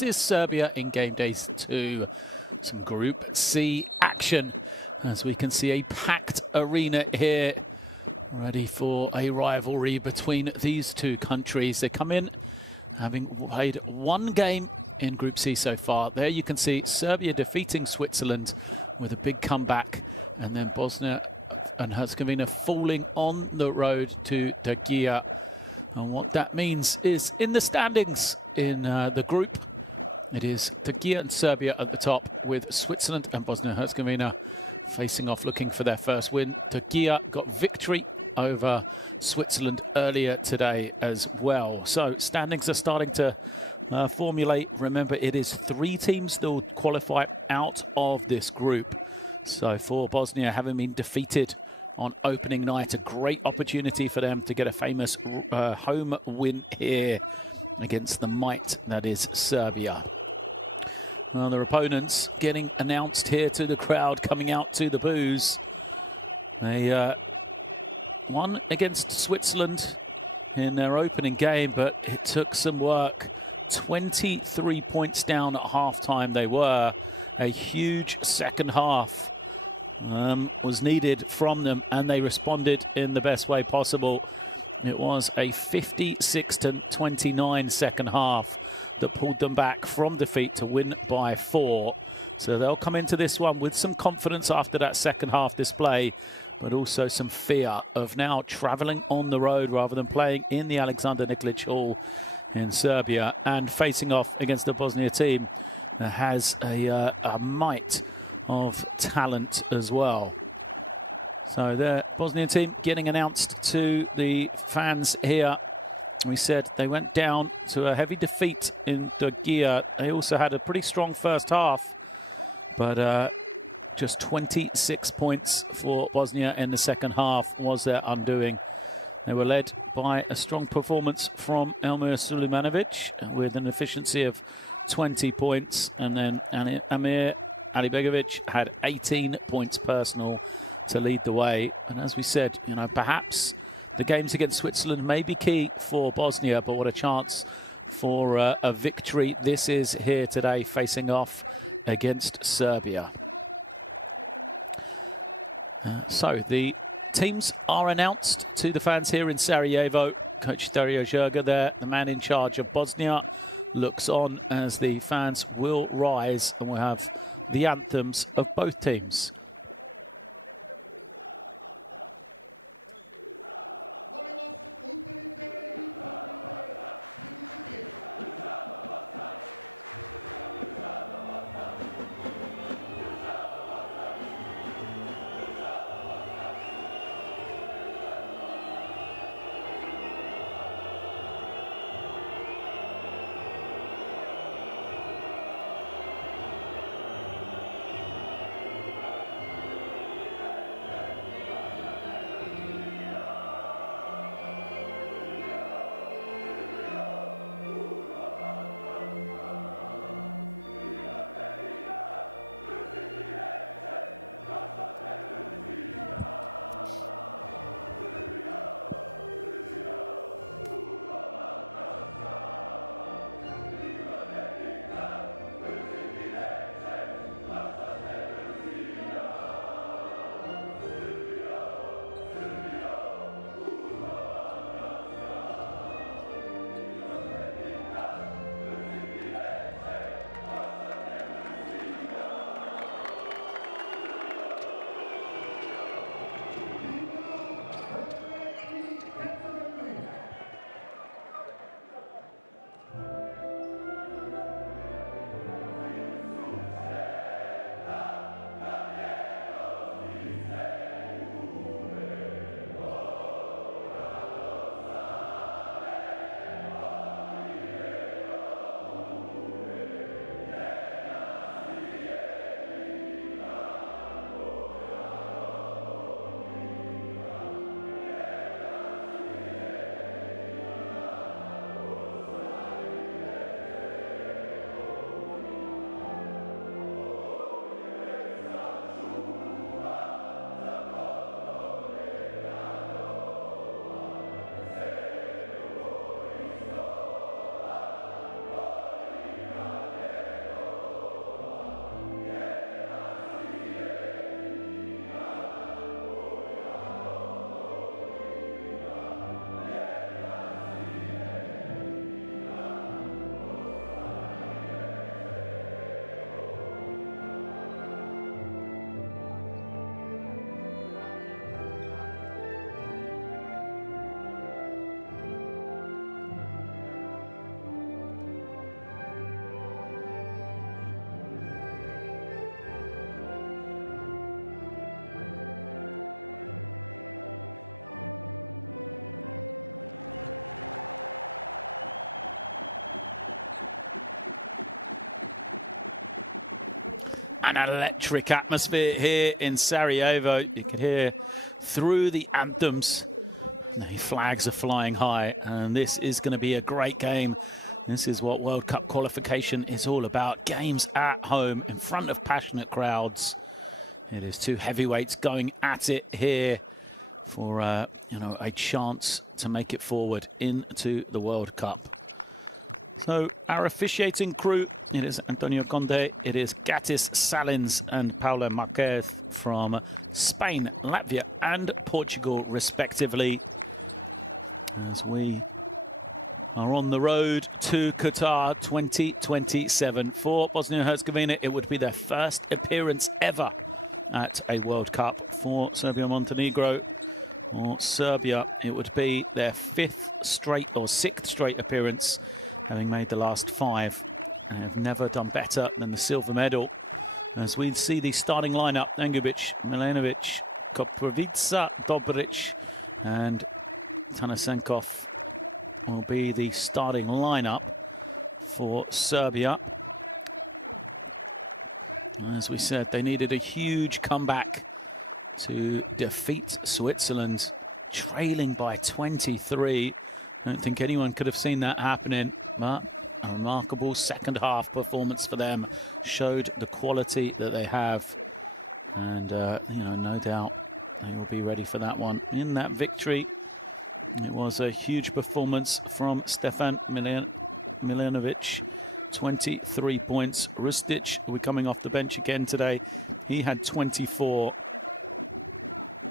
This is Serbia in game days 2. Some Group C action, as we can see a packed arena here, ready for a rivalry between these two countries. They come in having played one game in Group C so far. There you can see Serbia defeating Switzerland with a big comeback, and then Bosnia and Herzegovina falling on the road to Trgia. And what that means is in the standings in the group, it is Trgia and Serbia at the top, with Switzerland and Bosnia and Herzegovina facing off, looking for their first win. Trgia got victory over Switzerland earlier today as well. So standings are starting to formulate. Remember, it is 3 teams that will qualify out of this group. So for Bosnia, having been defeated on opening night, a great opportunity for them to get a famous home win here against the might that is Serbia. Well, their opponents getting announced here to the crowd, coming out to the boos. They won against Switzerland in their opening game, but it took some work. 23 points down at halftime they were. A huge second half was needed from them, and they responded in the best way possible. It was a 56-29 second half that pulled them back from defeat to win by 4. So they'll come into this one with some confidence after that second half display, but also some fear of now travelling on the road rather than playing in the Alexander Nikolic Hall in Serbia and facing off against the Bosnia team that has a might of talent as well. So the Bosnian team getting announced to the fans here. We said they went down to a heavy defeat in Trgia. They also had a pretty strong first half, but just 26 points for Bosnia in the second half was their undoing. They were led by a strong performance from Elmir Sulemanovic with an efficiency of 20 points. And then Amir Alibegovic had 18 points personal to lead the way. And as we said, you know, perhaps the games against Switzerland may be key for Bosnia, but what a chance for a victory this is here today, facing off against Serbia. So the teams are announced to the fans here in Sarajevo. Coach Dario Zerga there, the man in charge of Bosnia, looks on as the fans will rise, and we'll have the anthems of both teams. an electric atmosphere here in Sarajevo. You can hear through the anthems. The flags are flying high, and this is going to be a great game. This is what World Cup qualification is all about. Games at home in front of passionate crowds. It is two heavyweights going at it here for a chance to make it forward into the World Cup. So our officiating crew, it is Antonio Conde, it is Gatis Salins and Paula Marquez from Spain, Latvia and Portugal respectively, as we are on the road to Qatar 2027. For Bosnia and Herzegovina, it would be their first appearance ever at a World Cup. For Serbia and Montenegro, or Serbia, it would be their sixth straight appearance, having made the last 5. They have never done better than the silver medal. As we see the starting lineup, Dangubic, Milanovic, Koprivica, Dobric and Tanasenkov will be the starting lineup for Serbia. As we said, they needed a huge comeback to defeat Switzerland, trailing by 23. I don't think anyone could have seen that happening, but a remarkable second half performance for them showed the quality that they have. And, no doubt they will be ready for that one. In that victory, it was a huge performance from Stefan Milanovic. 23 points. Rustic, we're coming off the bench again today. He had 24.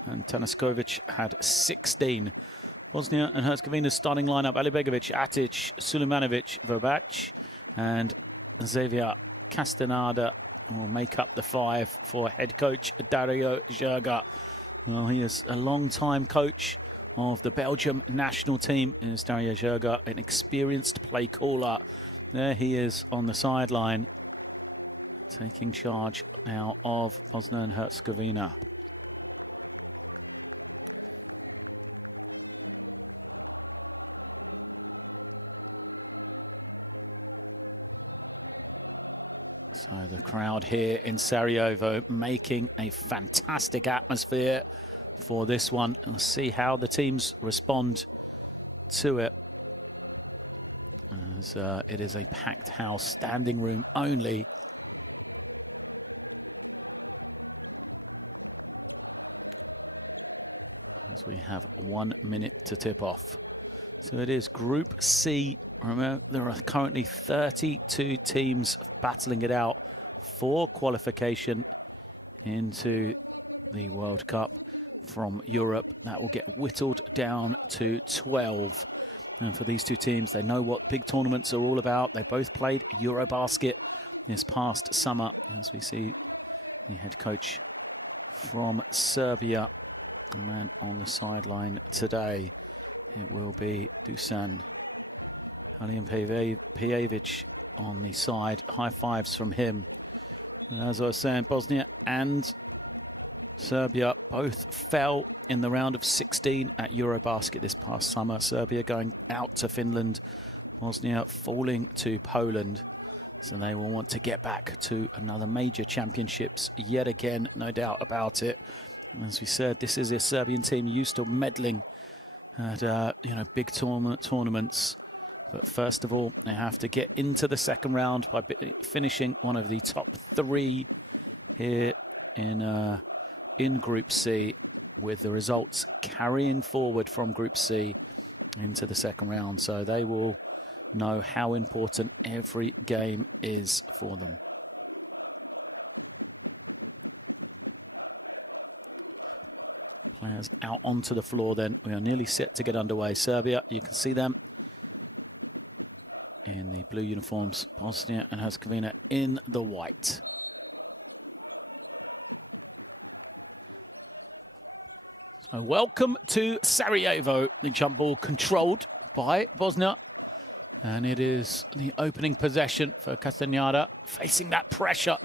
And Tanaskovic had 16. Bosnia and Herzegovina's starting lineup: Alibegovic, Atic, Sulemanovic, Verbac, and Xavier Castaneda will make up the 5 for head coach Dario Jerga. Well, he is a long-time coach of the Belgium national team. Is Dario Jerga, an experienced play caller. There he is on the sideline, taking charge now of Bosnia and Herzegovina. So the crowd here in Sarajevo making a fantastic atmosphere for this one. We'll see how the teams respond to it. As it is a packed house, standing room only. As we have 1 minute to tip off. So it is Group C. Remember, there are currently 32 teams battling it out for qualification into the World Cup from Europe. That will get whittled down to 12. And for these two teams, they know what big tournaments are all about. They both played Eurobasket this past summer. As we see the head coach from Serbia, a man on the sideline today, it will be Dusan. Halian Pijevic on the side. High fives from him. And as I was saying, Bosnia and Serbia both fell in the round of 16 at Eurobasket this past summer. Serbia going out to Finland. Bosnia falling to Poland. So they will want to get back to another major championships yet again, no doubt about it. As we said, this is a Serbian team used to meddling at big tournaments. But first of all, they have to get into the second round by finishing one of the top 3 here in Group C, with the results carrying forward from Group C into the second round. So they will know how important every game is for them. Players out onto the floor then. We are nearly set to get underway. Serbia, you can see them in the blue uniforms. Bosnia and Herzegovina in the white. So welcome to Sarajevo. The jump ball controlled by Bosnia. And it is the opening possession for Castaneda, facing that pressure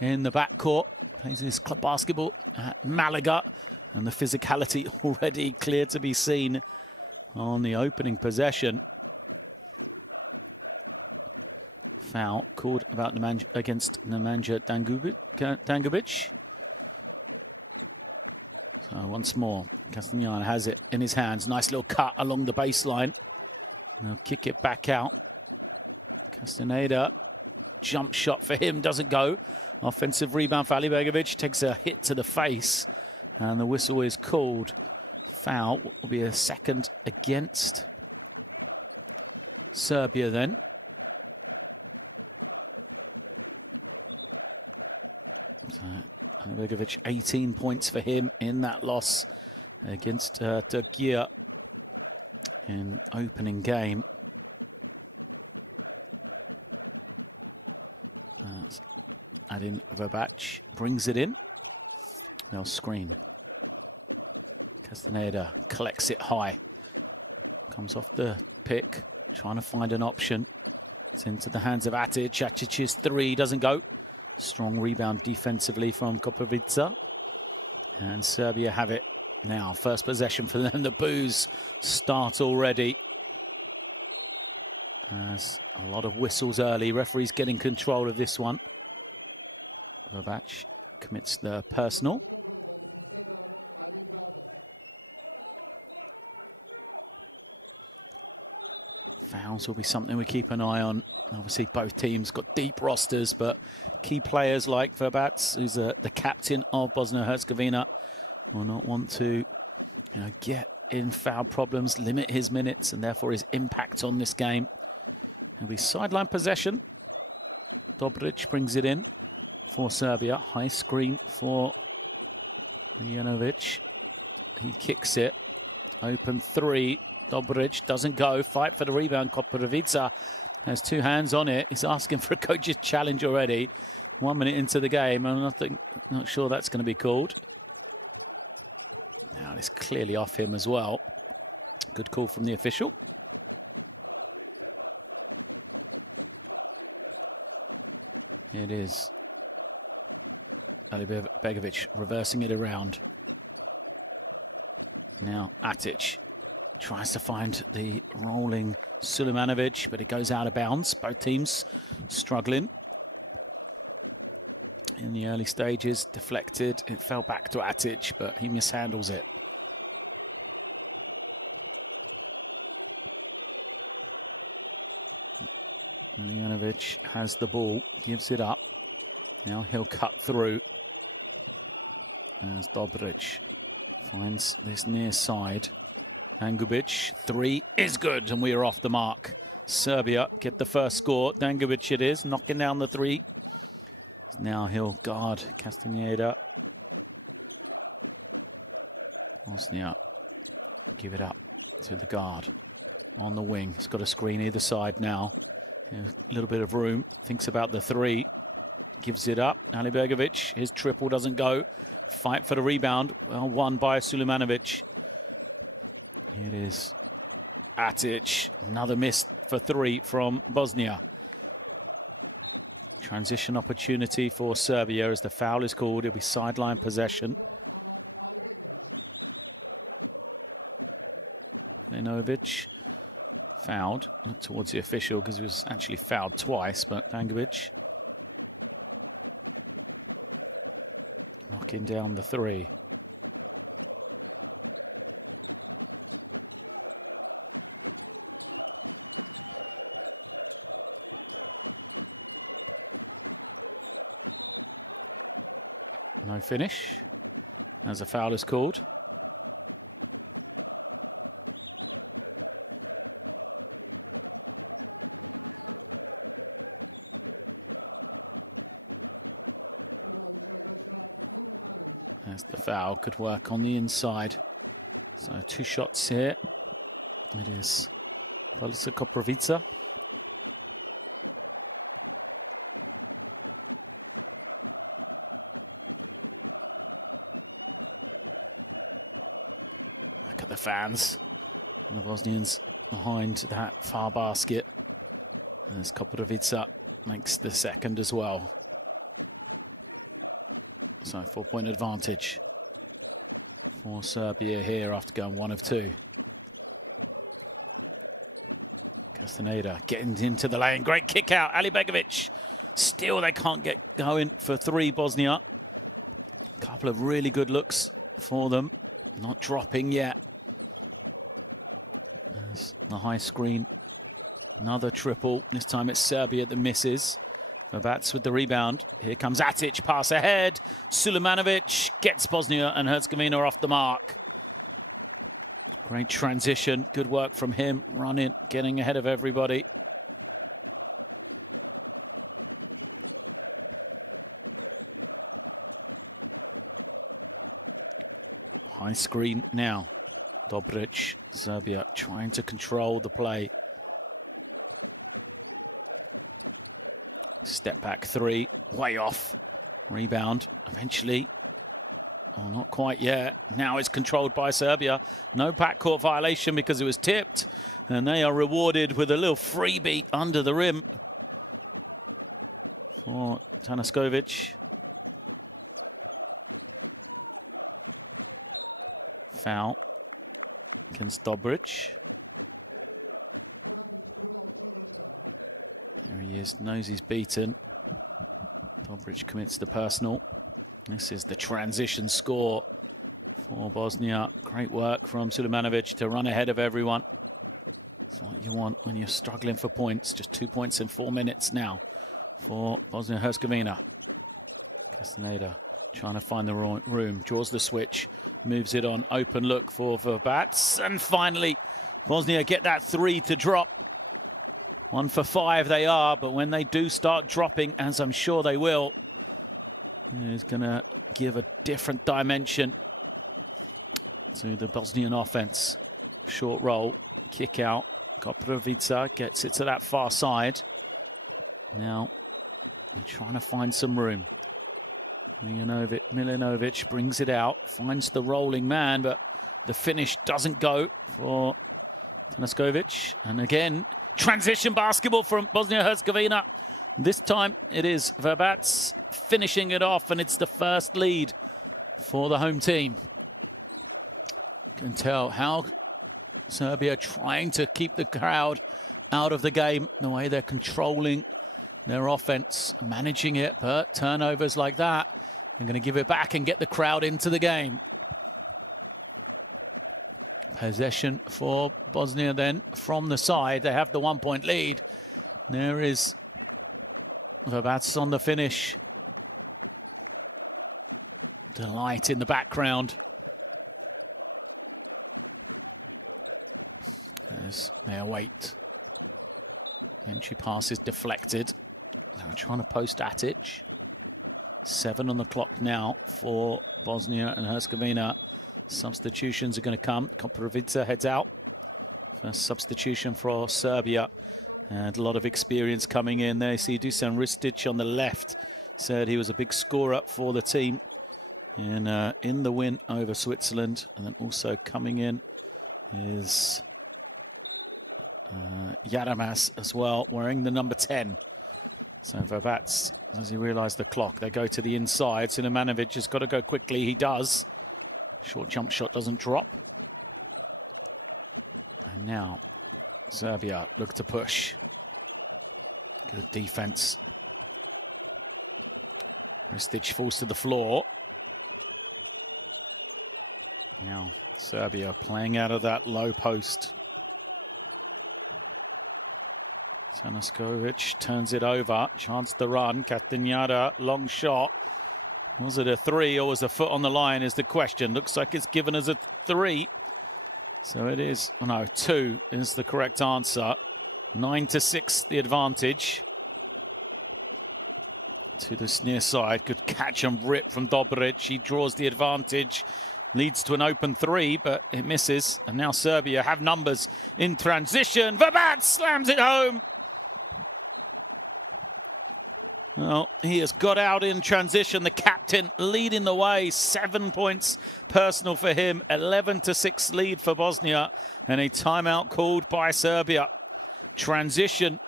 in the backcourt. Plays his club basketball at Malaga. And the physicality already clear to be seen on the opening possession. Foul called about against Nemanja Dangubic. So once more, Castellana has it in his hands. Nice little cut along the baseline. They'll kick it back out. Castaneda, jump shot for him, doesn't go. Offensive rebound for Alibergovic, takes a hit to the face. And the whistle is called. Foul will be a second against Serbia then. So Alibergovic, 18 points for him in that loss against Turkey in opening game. Adin Verbac brings it in. They'll screen. Castaneda collects it high. Comes off the pick, trying to find an option. It's into the hands of Atic. Acic's three doesn't go. Strong rebound defensively from Koprivica. And Serbia have it now. First possession for them. The boos start already. There's a lot of whistles early. Referee's getting control of this one. Verbac commits the personal. Fouls will be something we keep an eye on. Obviously, both teams got deep rosters, but key players like Verbac, who's the captain of Bosnia Herzegovina, will not want to get in foul problems, limit his minutes, and therefore his impact on this game. It'll be sideline possession. Dobric brings it in for Serbia. High screen for Vujanovic. He kicks it. Open three. Dobric doesn't go. Fight for the rebound. Koprivica has two hands on it. He's asking for a coach's challenge already. 1 minute into the game. I'm not sure that's going to be called. Now it's clearly off him as well. Good call from the official. It is Alibergovic reversing it around. Now Atic tries to find the rolling Sulemanovic, but it goes out of bounds. Both teams struggling. In the early stages, deflected. It fell back to Atic, but he mishandles it. Miljanovic has the ball, gives it up. Now he'll cut through. As Dobric finds this near side. Dangubic, three is good, and we are off the mark. Serbia get the first score. Dangubic it is, knocking down the three. Now he'll guard Castaneda. Bosnia give it up to the guard on the wing. He's got a screen either side now. A little bit of room. Thinks about the three. Gives it up. Alibergovic, his triple doesn't go. Fight for the rebound. Well, won by Sulemanovic. Here it is. Atic. Another miss for three from Bosnia. Transition opportunity for Serbia as the foul is called. It'll be sideline possession. Milinovic fouled. Look towards the official because he was actually fouled twice, but Dangubic knocking down the three. No finish as a foul is called. As the foul could work on the inside. So two shots here. It is Valisa Koprivica. Look at the fans. And the Bosnians behind that far basket. As Koprivica makes the second as well. So 4-point advantage for Serbia here after going 1 of 2. Castaneda getting into the lane. Great kick out. Alibegovic. Still, they can't get going for 3, Bosnia. A couple of really good looks for them. Not dropping yet. There's the high screen. Another triple. This time it's Serbia that misses. Babats with the rebound. Here comes Atic. Pass ahead. Sulemanovic gets Bosnia and Herzegovina off the mark. Great transition. Good work from him. Running, getting ahead of everybody. High screen now. Dobric, Serbia trying to control the play. Step back 3, way off. Rebound, eventually. Oh, not quite yet. Now it's controlled by Serbia. No backcourt violation because it was tipped. And they are rewarded with a little freebie under the rim for Tanaskovic. Foul against Dobric. There he is, knows he's beaten. Dobric commits the personal. This is the transition score for Bosnia. Great work from Sulemanovic to run ahead of everyone. That's what you want when you're struggling for points. Just 2 points in 4 minutes now for Bosnia-Herzegovina. Castaneda trying to find the room, draws the switch, moves it on, open look for Verbats, and finally Bosnia get that 3 to drop. 1 for 5 they are, but when they do start dropping, as I'm sure they will, it's going to give a different dimension to the Bosnian offense. Short roll, kick out. Koprivica gets it to that far side. Now they're trying to find some room. Milinovic brings it out, finds the rolling man, but the finish doesn't go for Tanaskovic. And again, transition basketball from Bosnia-Herzegovina. This time it is Verbats finishing it off, and it's the first lead for the home team. You can tell how Serbia trying to keep the crowd out of the game, the way they're controlling their offense, managing it, but turnovers like that, they're going to give it back and get the crowd into the game. Possession for Bosnia then from the side. They have the 1 point lead. There is Verbats on the finish. Delight in the background. As they await. Entry pass is deflected. They're trying to post Atic. 7 on the clock now for Bosnia and Herzegovina. Substitutions are going to come. Koprivica heads out. First substitution for Serbia. And a lot of experience coming in there. See Dusan Ristic on the left. Said he was a big scorer for the team in the win over Switzerland. And then also coming in is Yaramas as well, wearing the number 10. So Verbats, as he realised the clock, they go to the inside. Sulemanovic has got to go quickly. He does. Short jump shot doesn't drop. And now Serbia look to push. Good defense. Ristic falls to the floor. Now Serbia playing out of that low post. Tanaskovic turns it over. Chance to run. Castaneda, long shot. Was it a 3 or was a foot on the line is the question. Looks like it's given as a 3. So it is, oh no, 2 is the correct answer. 9-6 the advantage. To this near side. Good catch and rip from Dobric. He draws the advantage. Leads to an open 3, but it misses. And now Serbia have numbers in transition. Verbats slams it home. Well, he has got out in transition. The captain leading the way. 7 points personal for him. 11-6 lead for Bosnia. And a timeout called by Serbia. Transition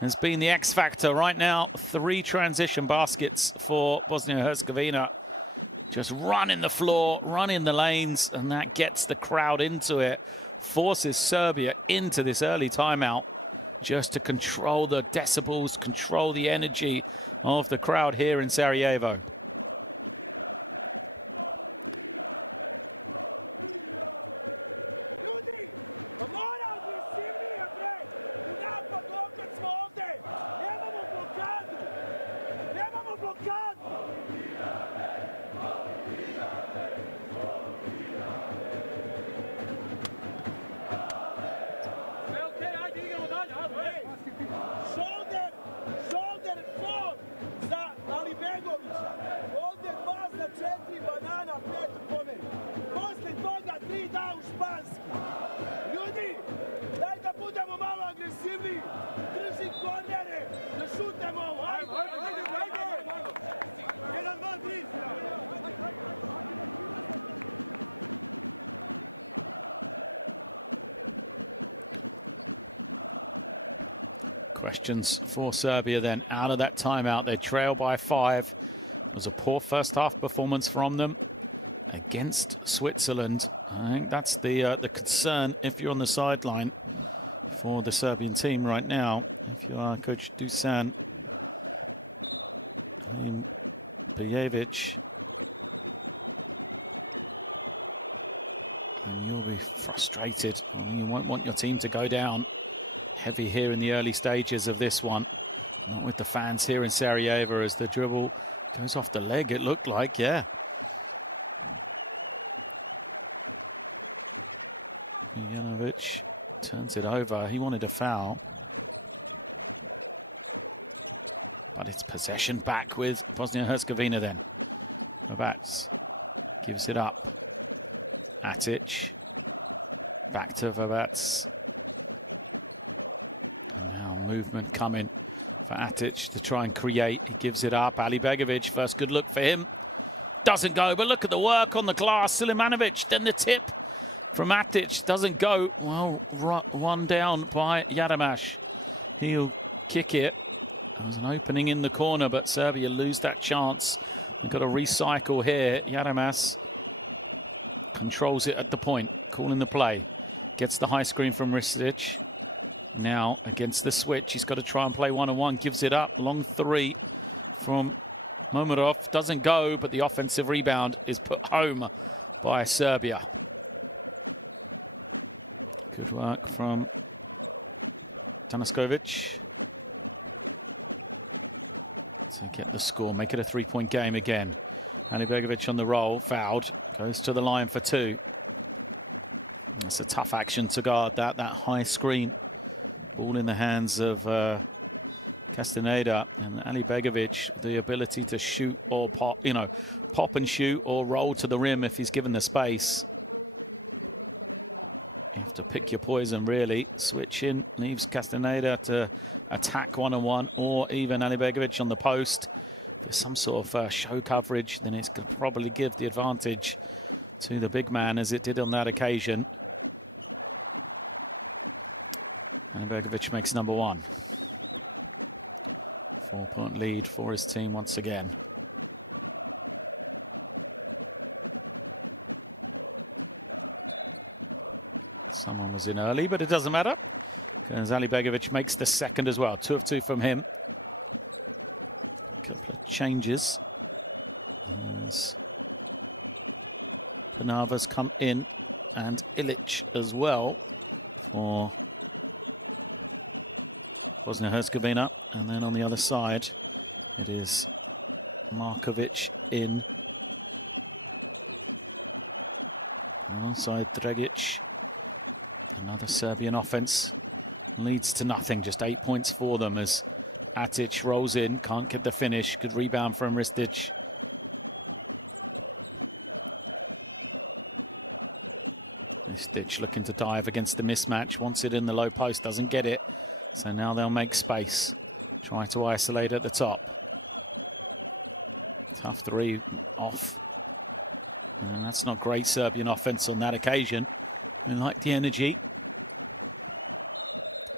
has been the X factor. Right now, 3 transition baskets for Bosnia-Herzegovina. Just running the floor, running the lanes, and that gets the crowd into it forces Serbia into this early timeout just to control the decibels, control the energy of the crowd here in Sarajevo. Questions for Serbia then. Out of that timeout, they trail by 5. It was a poor first half performance from them against Switzerland. I think that's the concern if you're on the sideline for the Serbian team right now. If you are Coach Dusan, BIH, and you'll be frustrated. I mean, you won't want your team to go down heavy here in the early stages of this one. Not with the fans here in Sarajevo as the dribble goes off the leg, it looked like, yeah. Mijanovic turns it over. He wanted a foul. But it's possession back with Bosnia-Herzegovina then. Verbats gives it up. Atic. Back to Verbats. And now movement coming for Atic to try and create. He gives it up. Ali Begovic, first good look for him. Doesn't go, but look at the work on the glass. Silimanovic, then the tip from Atic. Doesn't go. Well, one down by Yadamash. He'll kick it. There was an opening in the corner, but Serbia lose that chance. They've got to recycle here. Yadamas controls it at the point, calling the play. Gets the high screen from Ristic. Now against the switch, he's got to try and play one-on-one. Gives it up. Long three from Momorov. Doesn't go, but the offensive rebound is put home by Serbia. Good work from Tanaskovic to get the score. Make it a three-point game again. Halibegovic on the roll. Fouled. Goes to the line for 2. That's a tough action to guard that high screen. Ball in the hands of Castaneda, and Ali Begovic, the ability to shoot or pop, pop and shoot or roll to the rim if he's given the space. You have to pick your poison, really. Switch in, leaves Castaneda to attack one-on-one, or even Ali Begovic on the post. If there's some sort of show coverage, then it's going to probably give the advantage to the big man, as it did on that occasion. And Begovic makes number 1. 4-point lead for his team once again. Someone was in early, but it doesn't matter, because Ali Begovic makes the second as well. 2 of 2 from him. A couple of changes as Panava's come in, and Ilic as well for Bosnia-Herzegovina. And then on the other side, it is Markovic in. Alongside Dragic. Another Serbian offense leads to nothing. Just 8 points for them as Atic rolls in. Can't get the finish. Good rebound from Ristic. Ristic looking to dive against the mismatch. Wants it in the low post. Doesn't get it. So now they'll make space. Try to isolate at the top. Tough 3 off. And that's not great Serbian offense on that occasion. I like the energy.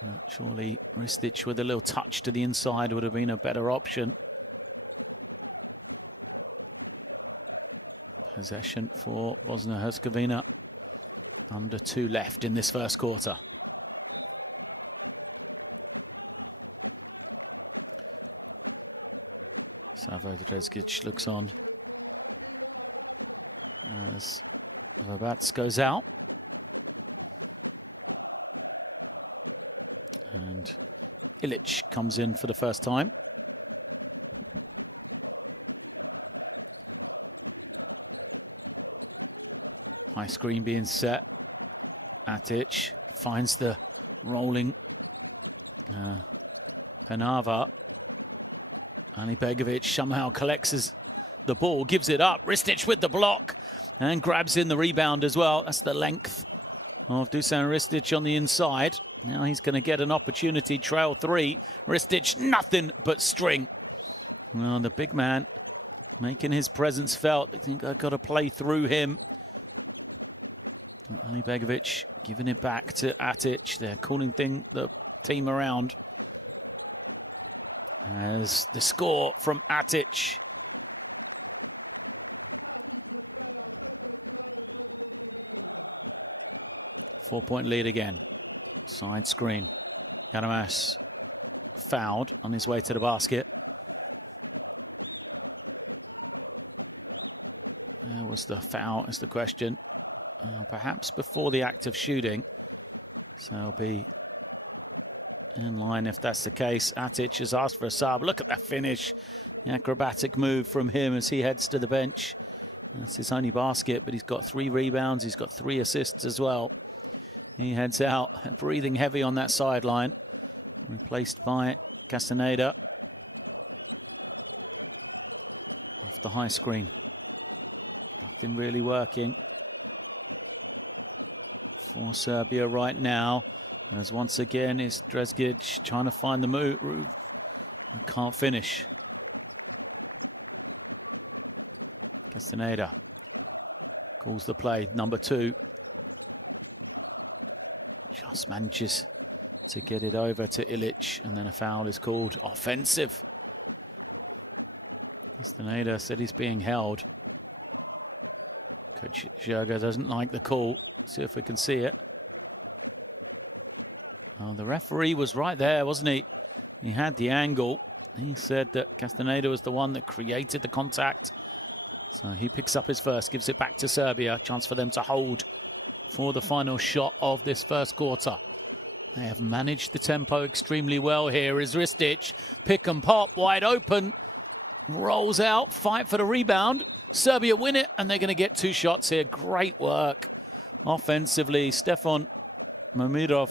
But surely Ristic with a little touch to the inside would have been a better option. Possession for Bosnia-Herzegovina. Under 2 left in this first quarter. Savo Drezgic looks on as Vabats goes out. And Ilic comes in for the first time. High screen being set. Atic finds the rolling Penava. Ali Begovic somehow collects the ball, gives it up. Ristic with the block and grabs in the rebound as well. That's the length of Dusan Ristic on the inside. Now he's going to get an opportunity. Trail 3. Ristic, nothing but string. Well, the big man making his presence felt. I think I've got to play through him. Ali Begovic giving it back to Atic. They're calling the team around. As the score from Atic. Four-point lead again. Side screen. Yanamas fouled on his way to the basket. There was the foul, is the question. Perhaps before the act of shooting. So he'll be in line if that's the case. Atic has asked for a sub. Look at that finish. The acrobatic move from him as he heads to the bench. That's his only basket, but he's got 3 rebounds. He's got 3 assists as well. He heads out, breathing heavy on that sideline. Replaced by Castaneda. Off the high screen. Nothing really working for Serbia right now. As once again is Drezgic trying to find the move. Can't finish. Castaneda calls the play. Number 2. Just manages to get it over to Ilic, and then a foul is called. Offensive. Castaneda said he's being held. Coach Jurga doesn't like the call. See if we can see it. Oh, the referee was right there, wasn't he? He had the angle. He said that Castaneda was the one that created the contact. So he picks up his first, gives it back to Serbia. Chance for them to hold for the final shot of this first quarter. They have managed the tempo extremely well here. Is Ristic, pick and pop, wide open. Rolls out, fight for the rebound. Serbia win it, and they're going to get 2 shots here. Great work offensively. Stefan Mamirov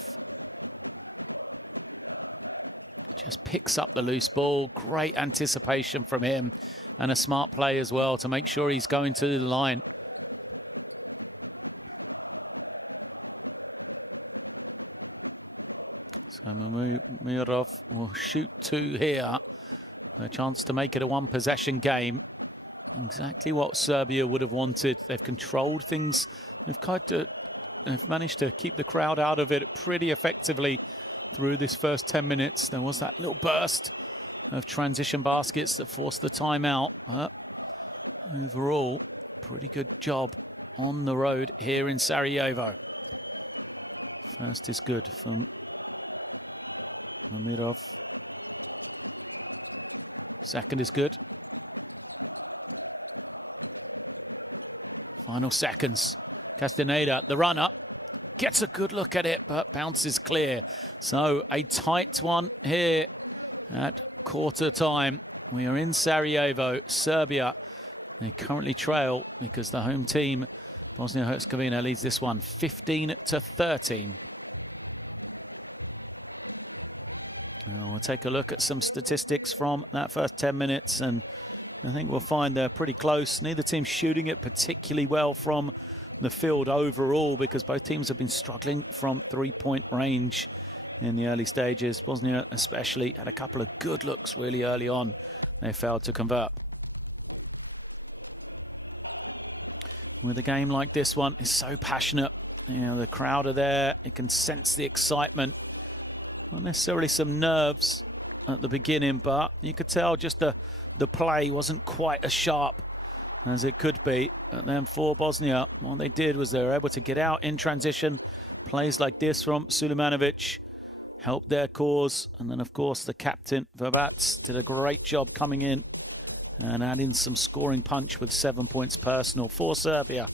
just picks up the loose ball. Great anticipation from him, and a smart play as well to make sure he's going to the line. So Mamirov will shoot 2 here. A chance to make it a 1-possession game. Exactly what Serbia would have wanted. They've controlled things. They've managed to keep the crowd out of it pretty effectively through this first 10 minutes. There was that little burst of transition baskets that forced the timeout. But overall, pretty good job on the road here in Sarajevo. First is good from Mamirov. Second is good. Final seconds. Castaneda, the runner, gets a good look at it, but bounces clear. So a tight one here at quarter time. We are in Sarajevo, Serbia. They currently trail because the home team, Bosnia-Herzegovina, leads this one 15-13. We'll take a look at some statistics from that first 10 minutes, and I think we'll find they're pretty close. Neither team shooting it particularly well from the field overall, because both teams have been struggling from 3-point range in the early stages. Bosnia especially had a couple of good looks really early on. They failed to convert. With a game like this one, it's so passionate. You know, the crowd are there. You can sense the excitement. Not necessarily some nerves at the beginning, but you could tell just the play wasn't quite as sharp as it could be. But then for Bosnia, what they did was they were able to get out in transition. Plays like this from Sulemanovic helped their cause. And then, of course, the captain, Verbac, did a great job coming in and adding some scoring punch with 7 points personal for Serbia.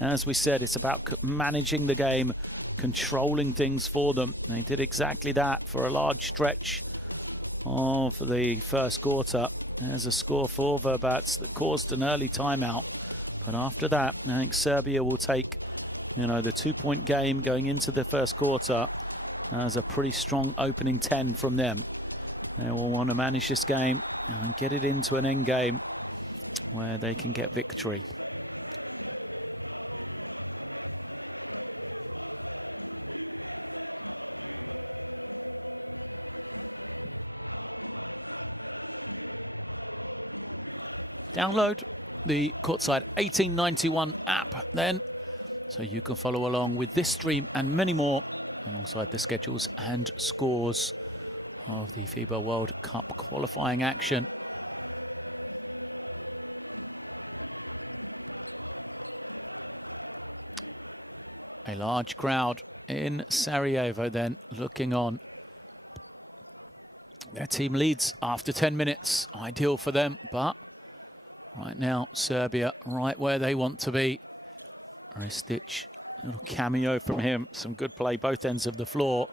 As we said, it's about managing the game, controlling things for them. They did exactly that for a large stretch of the first quarter. There's a score for Verbac that caused an early timeout. But after that, I think Serbia will take, the 2-point game going into the first quarter as a pretty strong opening 10 from them. They will want to manage this game and get it into an end game where they can get victory. Download the Courtside 1891 app then, so you can follow along with this stream and many more alongside the schedules and scores of the FIBA World Cup qualifying action. A large crowd in Sarajevo then looking on. Their team leads after 10 minutes. Ideal for them, but right now Serbia right where they want to be. Ristic, little cameo from him. Some good play both ends of the floor.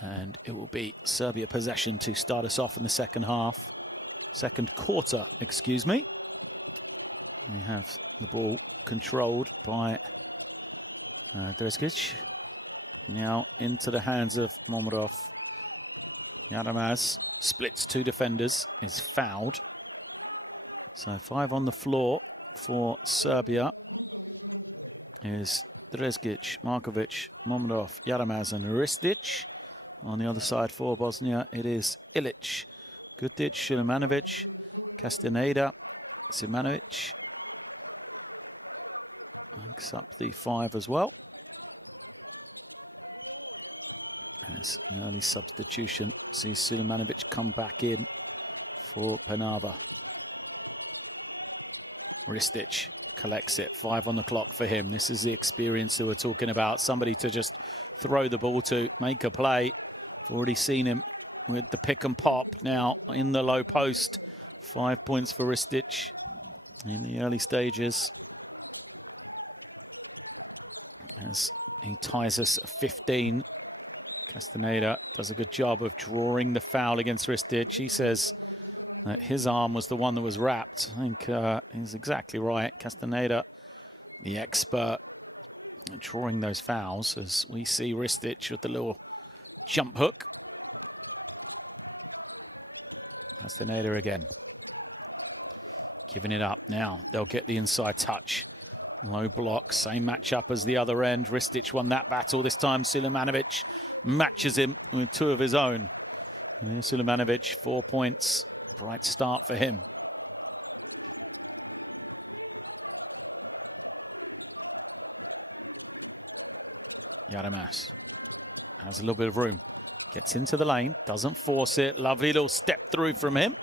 And it will be Serbia possession to start us off in the second quarter, excuse me. They have the ball controlled by Drezgic. Now into the hands of Momorov. Yaramaz splits two defenders, is fouled. So 5 on the floor for Serbia is Drezgic, Markovic, Momorov, Yaramaz and Ristic. On the other side for Bosnia, it is Ilic, Gutic, Sulemanovic, Castaneda, Simanovic. Links up the 5 as well. As an early substitution, sees Sulemanovic come back in for Penava. Ristic collects it. 5 on the clock for him. This is the experience that we're talking about. Somebody to just throw the ball to, make a play. I've already seen him with the pick and pop now in the low post. 5 points for Ristic in the early stages. As he ties us at 15. Castaneda does a good job of drawing the foul against Ristic. He says that his arm was the one that was wrapped. I think he's exactly right. Castaneda, the expert at drawing those fouls, as we see Ristic with the little jump hook. Castaneda again. Giving it up now. They'll get the inside touch. Low block, same matchup as the other end. Ristic won that battle. This time Sulemanovic matches him with 2 of his own. And here's Sulemanovic, 4 points. Bright start for him. Yaramas has a little bit of room. Gets into the lane, doesn't force it. Lovely little step through from him.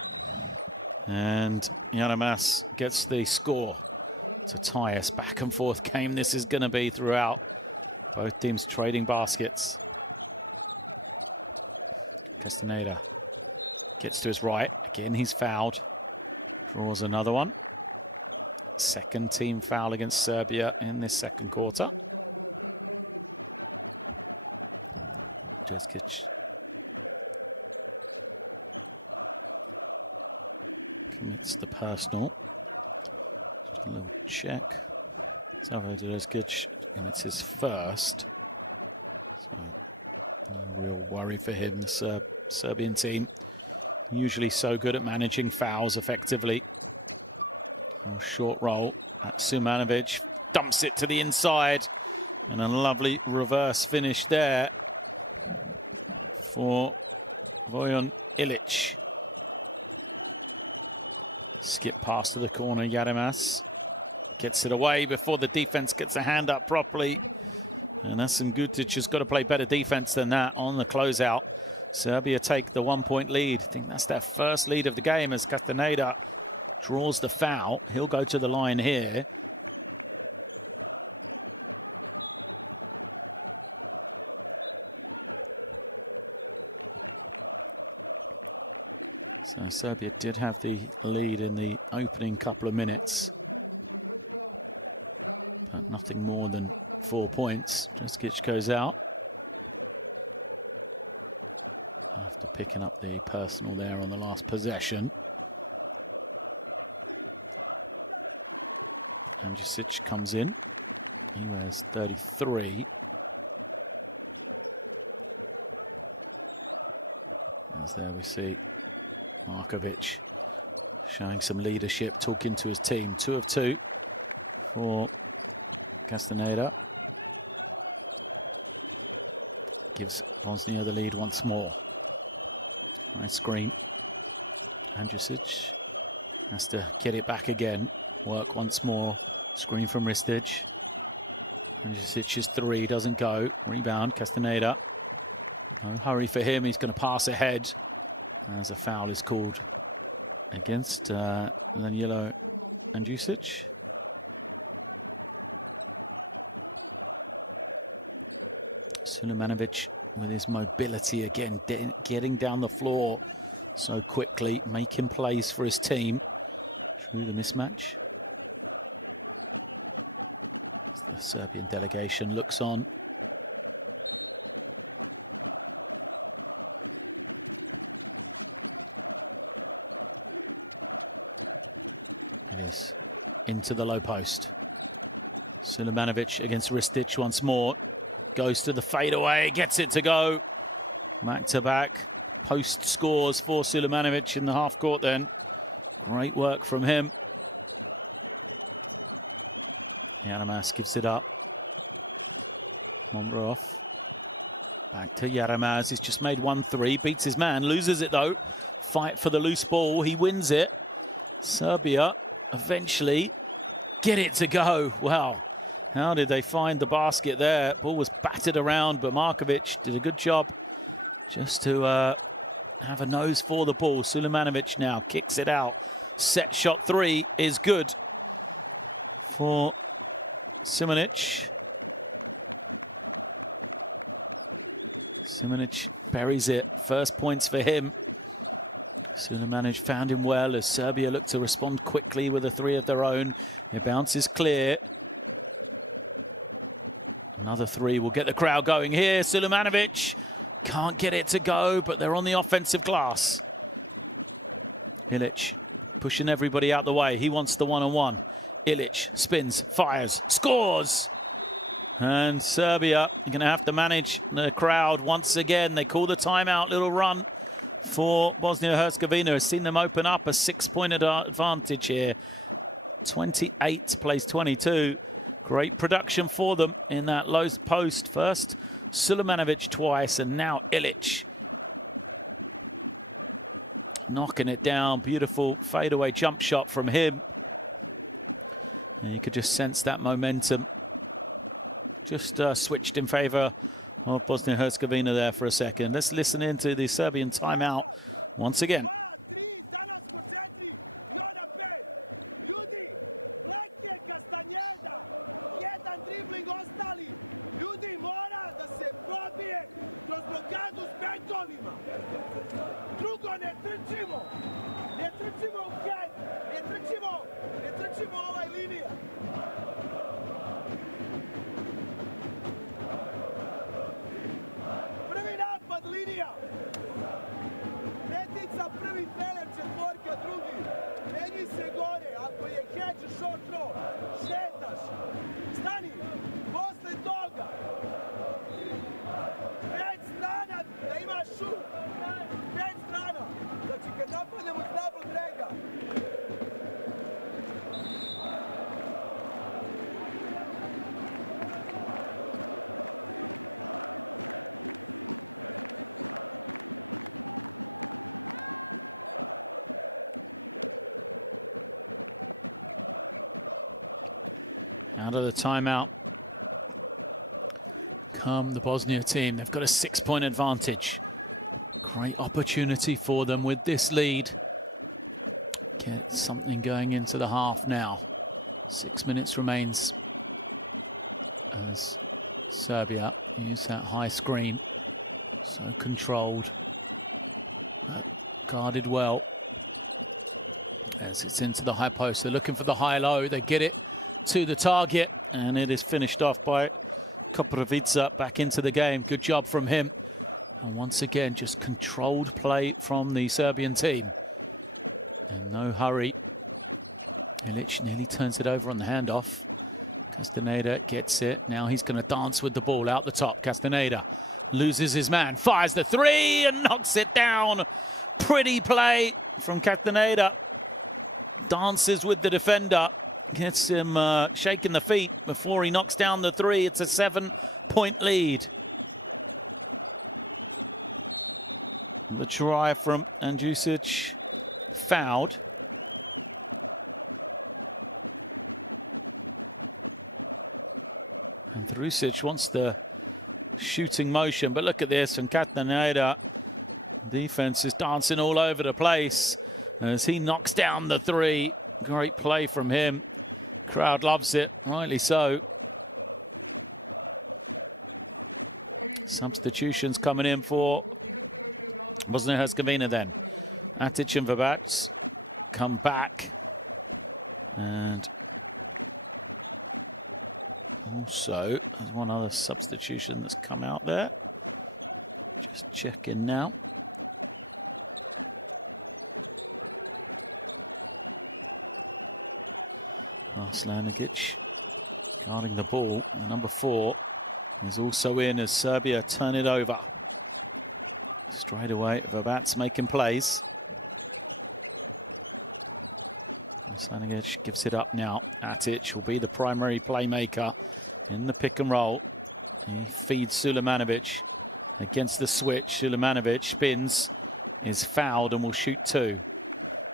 And Yaramas gets the score to tie us. Back and forth game this is going to be throughout. Both teams trading baskets. Castaneda gets to his right. Again, he's fouled. Draws another one. Second team foul against Serbia in this second quarter. Drezgic commits the personal. Just a little check. Savo Drezgic commits his first. So no real worry for him. The Serbian team usually so good at managing fouls effectively. A short roll at Sumanovic. Dumps it to the inside. And a lovely reverse finish there for Vojon Ilic. Skip pass to the corner. Yaramas gets it away before the defense gets a hand up properly. And Asim Gutic has got to play better defense than that on the closeout. Serbia take the 1 point lead. I think that's their first lead of the game as Castaneda draws the foul. He'll go to the line here. So Serbia did have the lead in the opening couple of minutes, but nothing more than 4 points. Dresic goes out after picking up the personal there on the last possession. Andjusic comes in. He wears 33. As there we see Markovic showing some leadership, talking to his team. 2 of 2 for Castaneda. Gives Bosnia the lead once more. High screen. Andjusic has to get it back again. Work once more. Screen from Ristic. Andjusic's 3 doesn't go. Rebound, Castaneda. No hurry for him. He's going to pass ahead as a foul is called against Danilo Andjusic. Sulemanovic with his mobility again, getting down the floor so quickly, making plays for his team. Through the mismatch. As the Serbian delegation looks on. It is into the low post. Sulemanovic against Ristic once more. Goes to the fadeaway, gets it to go. Back to back. Post scores for Sulemanovic in the half court then. Great work from him. Yaramaz gives it up. Momrov. Back to Yaramaz. He's just made 1-3. Beats his man. Loses it though. Fight for the loose ball. He wins it. Serbia eventually get it to go. Wow. How did they find the basket there? Ball was battered around, but Markovic did a good job just to have a nose for the ball. Sulemanovic now kicks it out. Set shot 3 is good for Simonic. Simonic buries it. First points for him. Sulemanovic found him well as Serbia looked to respond quickly with a 3 of their own. It bounces clear. Another 3 will get the crowd going here. Sulemanovic can't get it to go, but they're on the offensive glass. Ilic pushing everybody out the way. He wants the one-on-one. Ilic spins, fires, scores. And Serbia are going to have to manage the crowd once again. They call the timeout. Little run for Bosnia-Herzegovina. Has seen them open up a 6-point advantage here. 28 plays 22. Great production for them in that low post. First Sulemanovic twice, and now Ilic knocking it down. Beautiful fadeaway jump shot from him. And you could just sense that momentum just switched in favour of Bosnia-Herzegovina there for a second. Let's listen into the Serbian timeout once again. Out of the timeout come the Bosnia team. They've got a 6-point advantage. Great opportunity for them with this lead get something going into the half now. 6 minutes remains as Serbia use that high screen. So controlled, but guarded well. As it's into the high post, they're looking for the high-low. They get it to the target, and it is finished off by Koprivica back into the game. Good job from him. And once again, just controlled play from the Serbian team. And no hurry. Ilic nearly turns it over on the handoff. Castaneda gets it. Now he's going to dance with the ball out the top. Castaneda loses his man, fires the three and knocks it down. Pretty play from Castaneda. Dances with the defender. Gets him shaking the feet before he knocks down the three. It's a 7-point lead. The try from Andjusic fouled. And Drusic wants the shooting motion, but look at this from Castaneda. Defense is dancing all over the place as he knocks down the three. Great play from him. Crowd loves it, rightly so. Substitutions coming in for Bosnia-Herzegovina then. Atic and Vabac come back. And also, there's one other substitution that's come out there. Just checking now. Arslanigic guarding the ball. The number 4 is also in as Serbia turn it over. Straight away, Verbats making plays. Arslanigic gives it up now. Atic will be the primary playmaker in the pick and roll. He feeds Sulemanovic against the switch. Sulemanovic spins, is fouled and will shoot 2.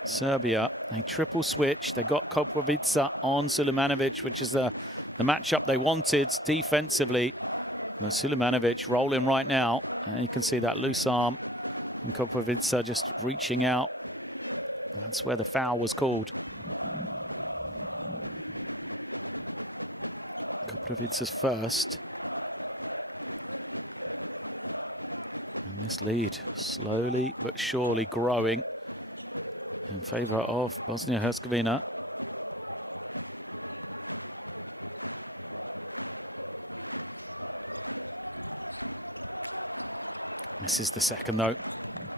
Serbia, a triple switch. They got Koprivica on Sulemanovic, which is the matchup they wanted defensively. And Sulemanovic rolling right now. And you can see that loose arm. And Koprivica just reaching out. That's where the foul was called. Koprivica's first. And this lead slowly but surely growing in favour of Bosnia-Herzegovina. This is the second though.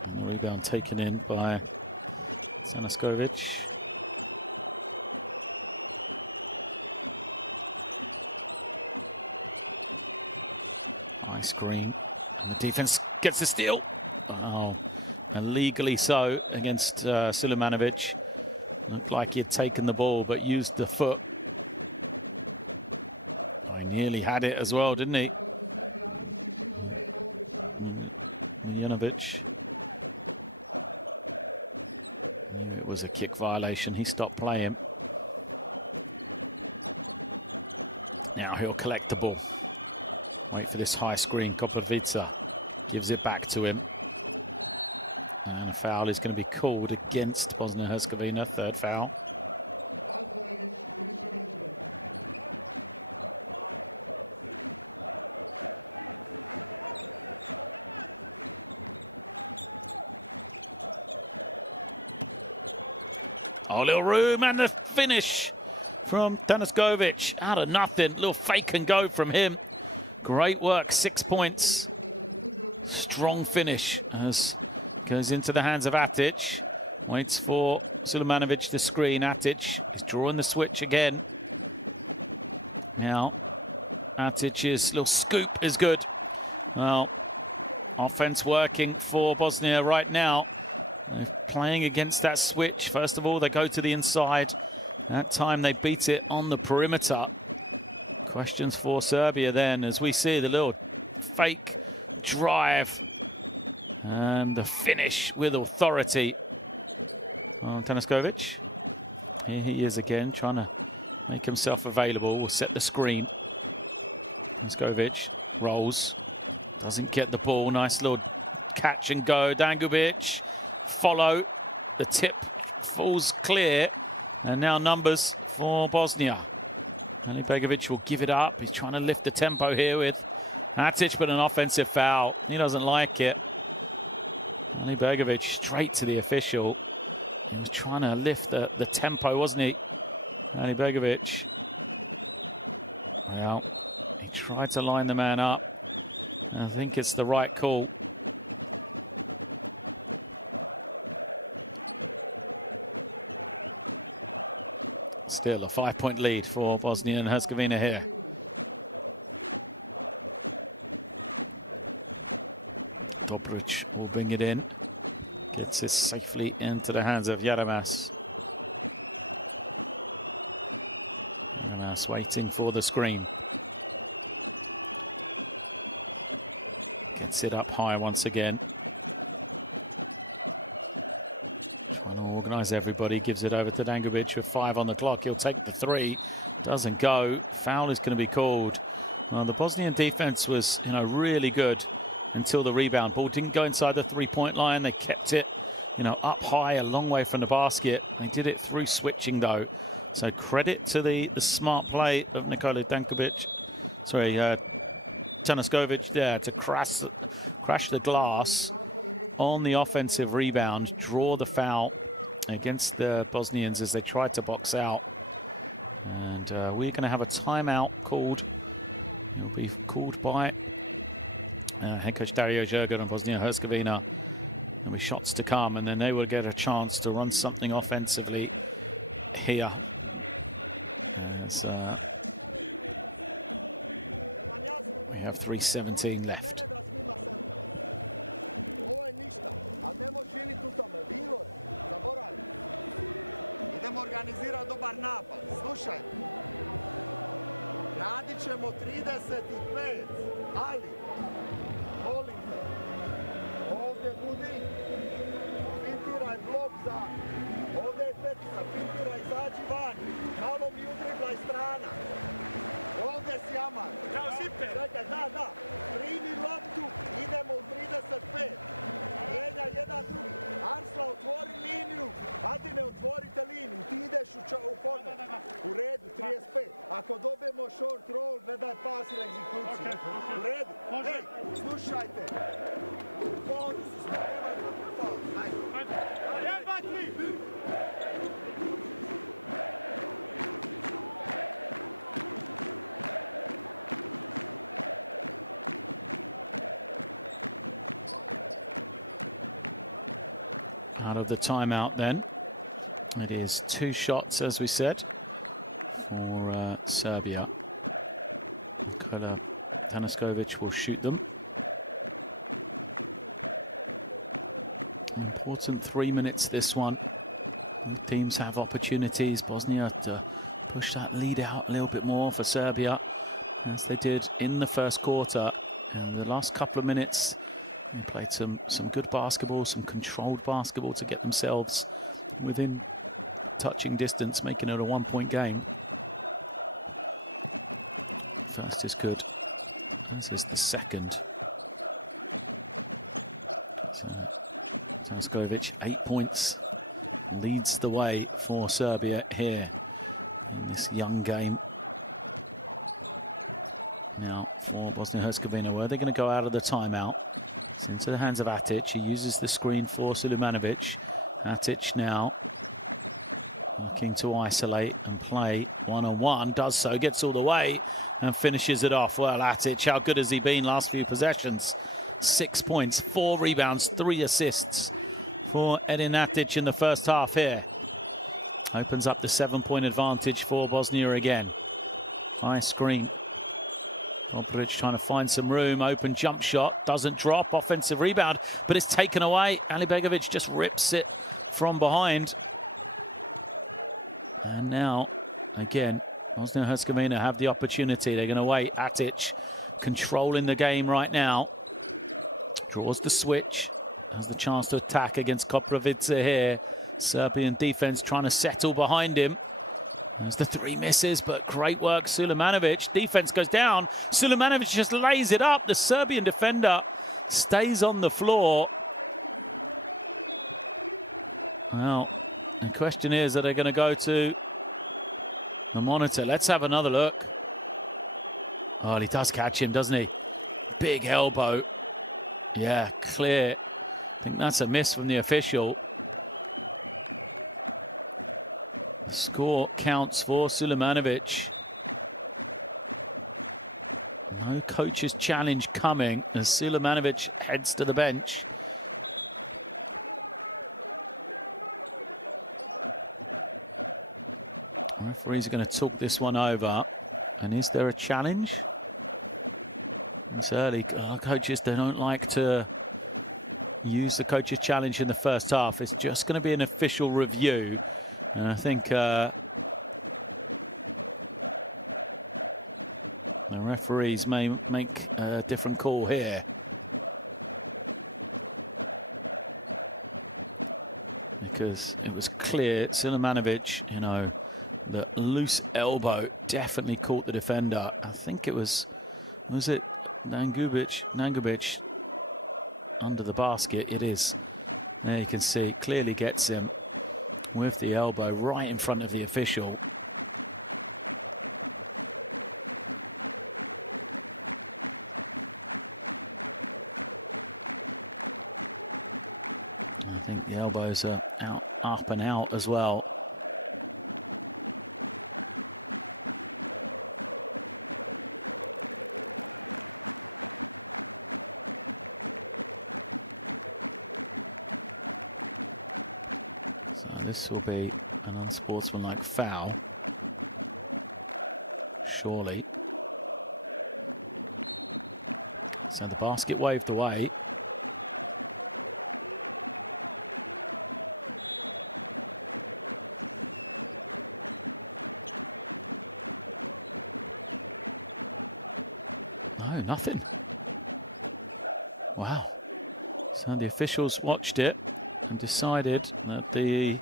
And the rebound taken in by Staniskovic. High screen. And the defense gets the steal. Oh, illegally so against Sulemanovic. Looked like he had taken the ball, but used the foot. I nearly had it as well, didn't he? Mijanovic knew it was a kick violation. He stopped playing. Now he'll collect the ball. Wait for this high screen. Koprivica gives it back to him. And a foul is going to be called against Bosnia-Herzegovina. Third foul. Oh, little room and the finish from Staniskovic. Out of nothing. Little fake and go from him. Great work. 6 points. Strong finish as goes into the hands of Atic. Waits for Sulemanovic to screen. Atic is drawing the switch again. Now, Atic's little scoop is good. Well, offense working for Bosnia right now. They're playing against that switch. First of all, they go to the inside. That time they beat it on the perimeter. Questions for Serbia then as we see the little fake drive and the finish with authority on Staniskovic. Here he is again, trying to make himself available. We'll set the screen. Staniskovic rolls. Doesn't get the ball. Nice little catch and go. Dangubic follow the tip falls clear. And now numbers for Bosnia. Begovic will give it up. He's trying to lift the tempo here with Hatic, but an offensive foul. He doesn't like it. Begovic straight to the official. He was trying to lift the tempo, wasn't he? Begovic. Well, he tried to line the man up. I think it's the right call. Still a 5-point lead for Bosnia and Herzegovina here. Dobric will bring it in. Gets it safely into the hands of Yaramas. Yaramas waiting for the screen. Gets it up high once again. Trying to organise everybody. Gives it over to Dangubic with 5 on the clock. He'll take the 3. Doesn't go. Foul is going to be called. Well, the Bosnian defence was, really good until the rebound. Ball didn't go inside the 3-point line. They kept it, up high, a long way from the basket. They did it through switching, though. So credit to the smart play of Nikola Dangubic. Tanaskovic there to crash the glass on the offensive rebound, draw the foul against the Bosnians as they tried to box out. And we're going to have a timeout called. It will be called by head coach Dario Jurgen and Bosnia-Herzegovina. There'll be shots to come, and then they will get a chance to run something offensively here. As we have 3:17 left. Out of the timeout then. It is 2 shots, as we said, for Serbia. Nikola Tanaskovic will shoot them. An important 3 minutes, this one. Both teams have opportunities. Bosnia to push that lead out a little bit more for Serbia, as they did in the first quarter. And the last couple of minutes, they played some good basketball, some controlled basketball to get themselves within touching distance, making it a 1-point game. First is good, as is the second. So Tanaskovic, 8 points, leads the way for Serbia here in this young game. Now for Bosnia-Herzegovina, where they're going to go out of the timeout. It's into the hands of Hatic. He uses the screen for Sulemanovic. Hatic now looking to isolate and play one-on-one. Does so, gets all the way and finishes it off. Well, Hatic, how good has he been last few possessions? 6 points, 4 rebounds, 3 assists for Edin Hatic in the first half here. Opens up the 7-point advantage for Bosnia again. High screen. Dobric trying to find some room. Open jump shot. Doesn't drop. Offensive rebound. But it's taken away. Begovic just rips it from behind. And now, again, Bosnia-Herzegovina have the opportunity. They're going to wait. Hatic controlling the game right now. Draws the switch. Has the chance to attack against Koprivica here. Serbian defense trying to settle behind him. There's the 3 misses, but great work, Sulemanovic. Defense goes down. Sulemanovic just lays it up. The Serbian defender stays on the floor. Well, The question is, are they going to go to the monitor? Let's have another look. Oh, he does catch him, doesn't he? Big elbow. Yeah, clear. I think that's a miss from the official. The score counts for Sulemanovic. No coach's challenge coming as Sulemanovic heads to the bench. The referees are going to talk this one over. And is there a challenge? It's early. Coaches, they don't like to use the coach's challenge in the first half. It's just going to be an official review. And I think the referees may make a different call here. Because it was clear, Sulemanovic, you know, the loose elbow definitely caught the defender. I think it was it Nangubic under the basket? It is. There you can see, clearly gets him with the elbow right in front of the official. I think the elbows are out, up and out as well. So this will be an unsportsmanlike foul, surely. So the basket waved away. No, nothing. Wow. So the officials watched it and decided that the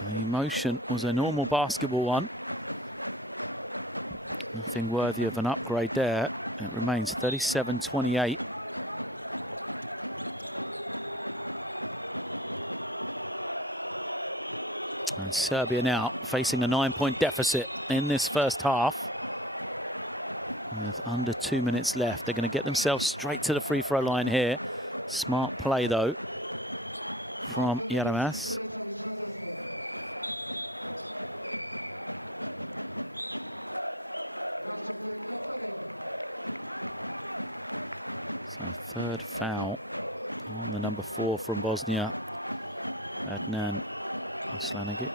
motion was a normal basketball one. Nothing worthy of an upgrade there. It remains 37-28. And Serbia now facing a 9-point deficit in this first half. With under 2 minutes left. They're going to get themselves straight to the free throw line here. Smart play, though, from Yaramas. So third foul on the number 4 from Bosnia, Adnan Aslanagic.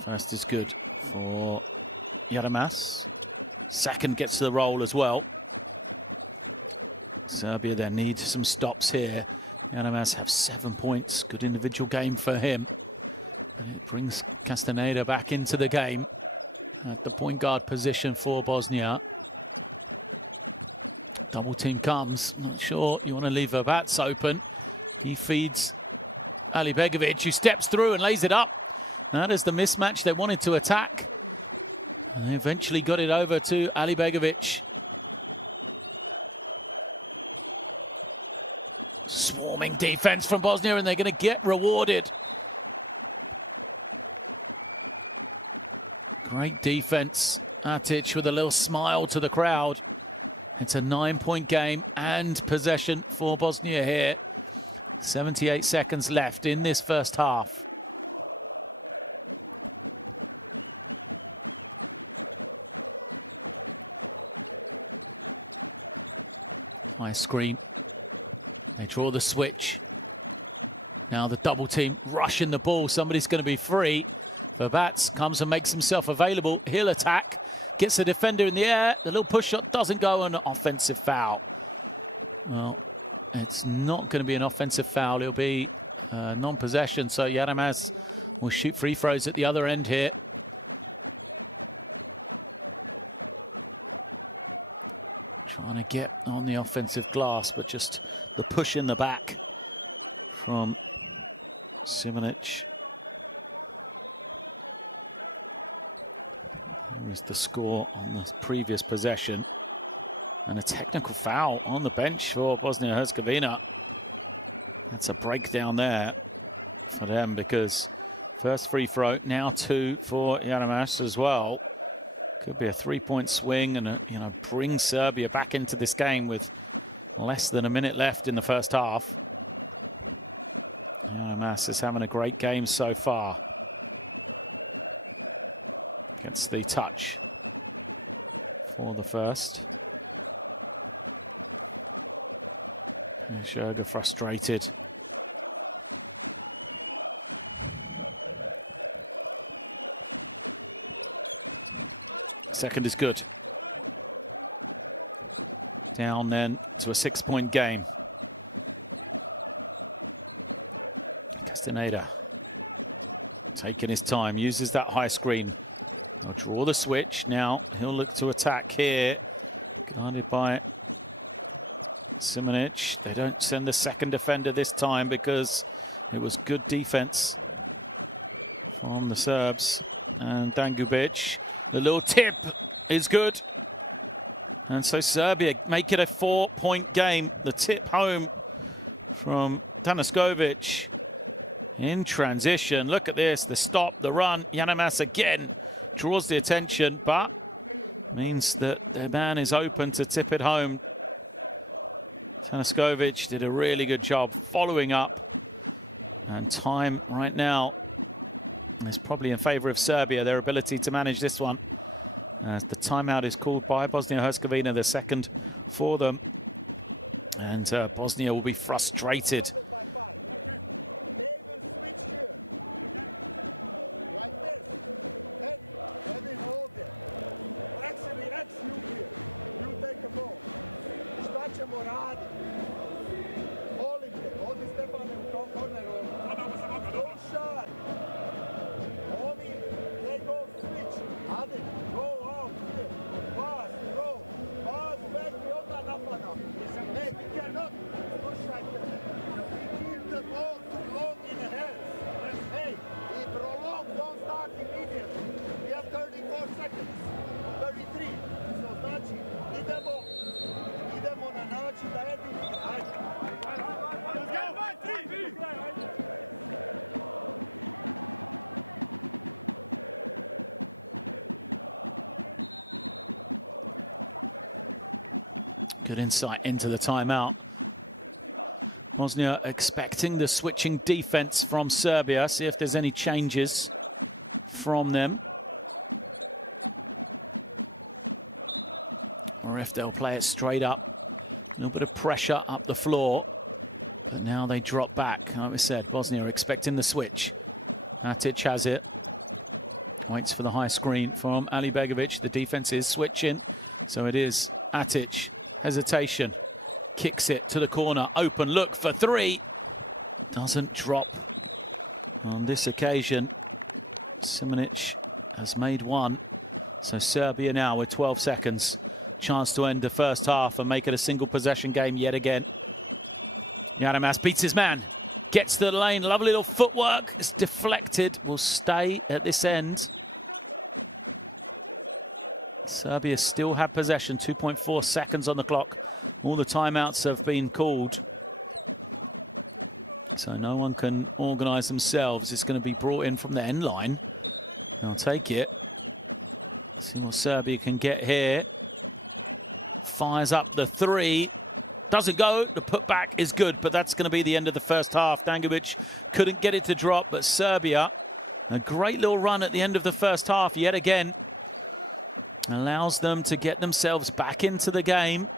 First is good for Yaramas. Second gets to the roll as well. Serbia then needs some stops here. Yaramas have 7 points. Good individual game for him. But it brings Castaneda back into the game at the point guard position for Bosnia. Double team comes. Not sure you want to leave Verbats open. He feeds Ali Begovic, who steps through and lays it up. That is the mismatch they wanted to attack. And they eventually got it over to Ali Begovic. Swarming defense from Bosnia, and they're going to get rewarded. Great defense. Atic with a little smile to the crowd. It's a 9-point game and possession for Bosnia here. 78 seconds left in this first half. High screen. They draw the switch. Now the double team rushing the ball. Somebody's going to be free. Verbats comes and makes himself available. He'll attack. Gets the defender in the air. The little push shot doesn't go, an offensive foul. Well, it's not going to be an offensive foul. It'll be non-possession. So Yaramas will shoot free throws at the other end here. Trying to get on the offensive glass, but just the push in the back from Simonic. is the score on the previous possession. And a technical foul on the bench for Bosnia and Herzegovina. That's a breakdown there for them, because first free throw, now 2 for Yanamas as well. Could be a 3-point swing and bring Serbia back into this game with less than a minute left in the first half. Yanamas is having a great game so far. Gets the touch for the first. Scherger frustrated. Second is good. Down then to a 6-point game. Castaneda taking his time, uses that high screen. He'll draw the switch. Now he'll look to attack here. Guarded by Simonic. They don't send the second defender this time because it was good defense from the Serbs. And Dangubic, the little tip is good. And so Serbia make it a 4-point game. The tip home from Tanaskovic in transition. Look at this, the stop, the run. Yanamas again draws the attention, but means that their man is open to tip it home. Tanaskovic did a really good job following up. And time right now is probably in favour of Serbia, their ability to manage this one. As the timeout is called by Bosnia and Herzegovina, the second for them. And Bosnia will be frustrated. Good insight into the timeout. Bosnia expecting the switching defense from Serbia. See if there's any changes from them, or if they'll play it straight up. A little bit of pressure up the floor, but now they drop back. Like we said, Bosnia are expecting the switch. Atic has it. Waits for the high screen from Ali Begovic. The defense is switching, so it is Atic. Hesitation. Kicks it to the corner. Open look for three. Doesn't drop on this occasion. Simonic has made one. So Serbia now with 12 seconds. Chance to end the first half and make it a single possession game yet again. Yanamas beats his man. Gets to the lane. Lovely little footwork. It's deflected. Will stay at this end. Serbia still have possession. 2.4 seconds on the clock. All the timeouts have been called. So no one can organise themselves. It's going to be brought in from the end line. They'll take it. See what Serbia can get here. Fires up the three. Doesn't go. The putback is good, but that's going to be the end of the first half. Dangubic couldn't get it to drop, but Serbia, a great little run at the end of the first half yet again. Allows them to get themselves back into the game.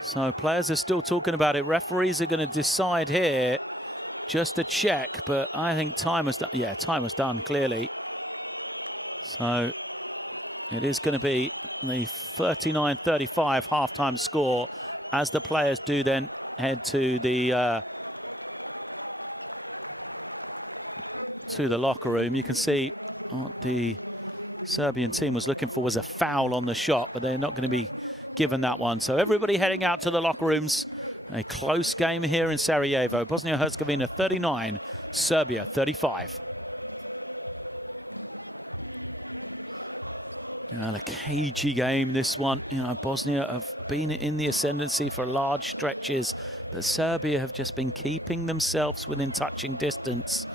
So players are still talking about it. Referees are going to decide here just to check, but I think time was done. Yeah, time was done, clearly. So it is going to be the 39-35 halftime score as the players do then head to the locker room. You can see what the Serbian team was looking for was a foul on the shot, but they're not going to be given that one. So everybody heading out to the locker rooms. A close game here in Sarajevo. Bosnia and Herzegovina 39, Serbia 35. Well, a cagey game, this one. You know, Bosnia have been in the ascendancy for large stretches, but Serbia have just been keeping themselves within touching distance.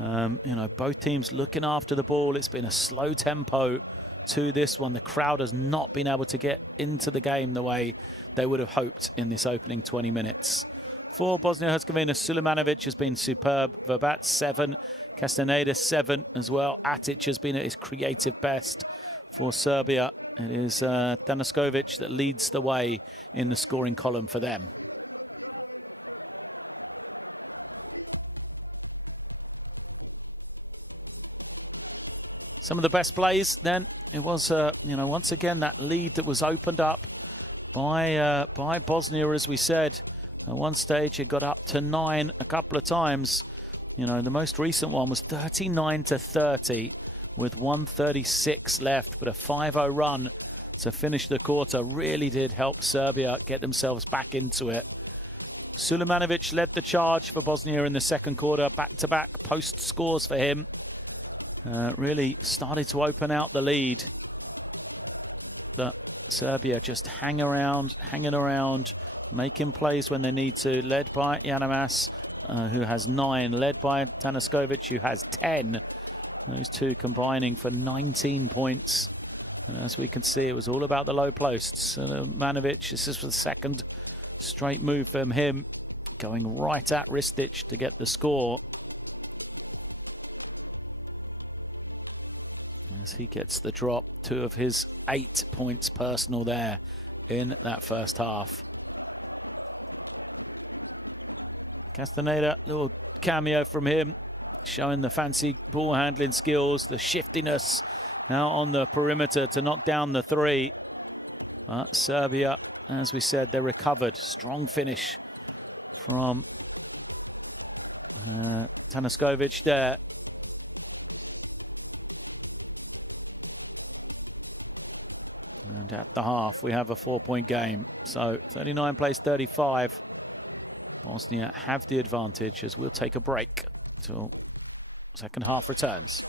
You know, both teams looking after the ball. It's been a slow tempo to this one. The crowd has not been able to get into the game the way they would have hoped in this opening 20 minutes. For Bosnia-Herzegovina, Sulemanovic has been superb. Verbat 7, Castaneda 7 as well. Atic has been at his creative best. For Serbia, it is Danaskovic that leads the way in the scoring column for them. Some of the best plays then. It was, you know, once again, that lead that was opened up by Bosnia, as we said. At one stage, it got up to 9 a couple of times. You know, the most recent one was 39-30 with 1:36 left, but a 5-0 run to finish the quarter really did help Serbia get themselves back into it. Sulemanovic led the charge for Bosnia in the second quarter. Back-to-back post scores for him. Really started to open out the lead. But Serbia just hanging around, making plays when they need to. Led by Janamas, who has 9. Led by Tanaskovic, who has 10. Those two combining for 19 points. And as we can see, it was all about the low posts. Manovic, this is the second straight move from him, going right at Ristic to get the score. As he gets the drop, 2 of his 8 points personal there in that first half. Castaneda, little cameo from him, showing the fancy ball handling skills, the shiftiness out on the perimeter to knock down the 3. But Serbia, as we said, they recovered. Strong finish from Tanaskovic there. And at the half, we have a 4-point game. So 39 plays 35. Bosnia have the advantage as we'll take a break till second half returns.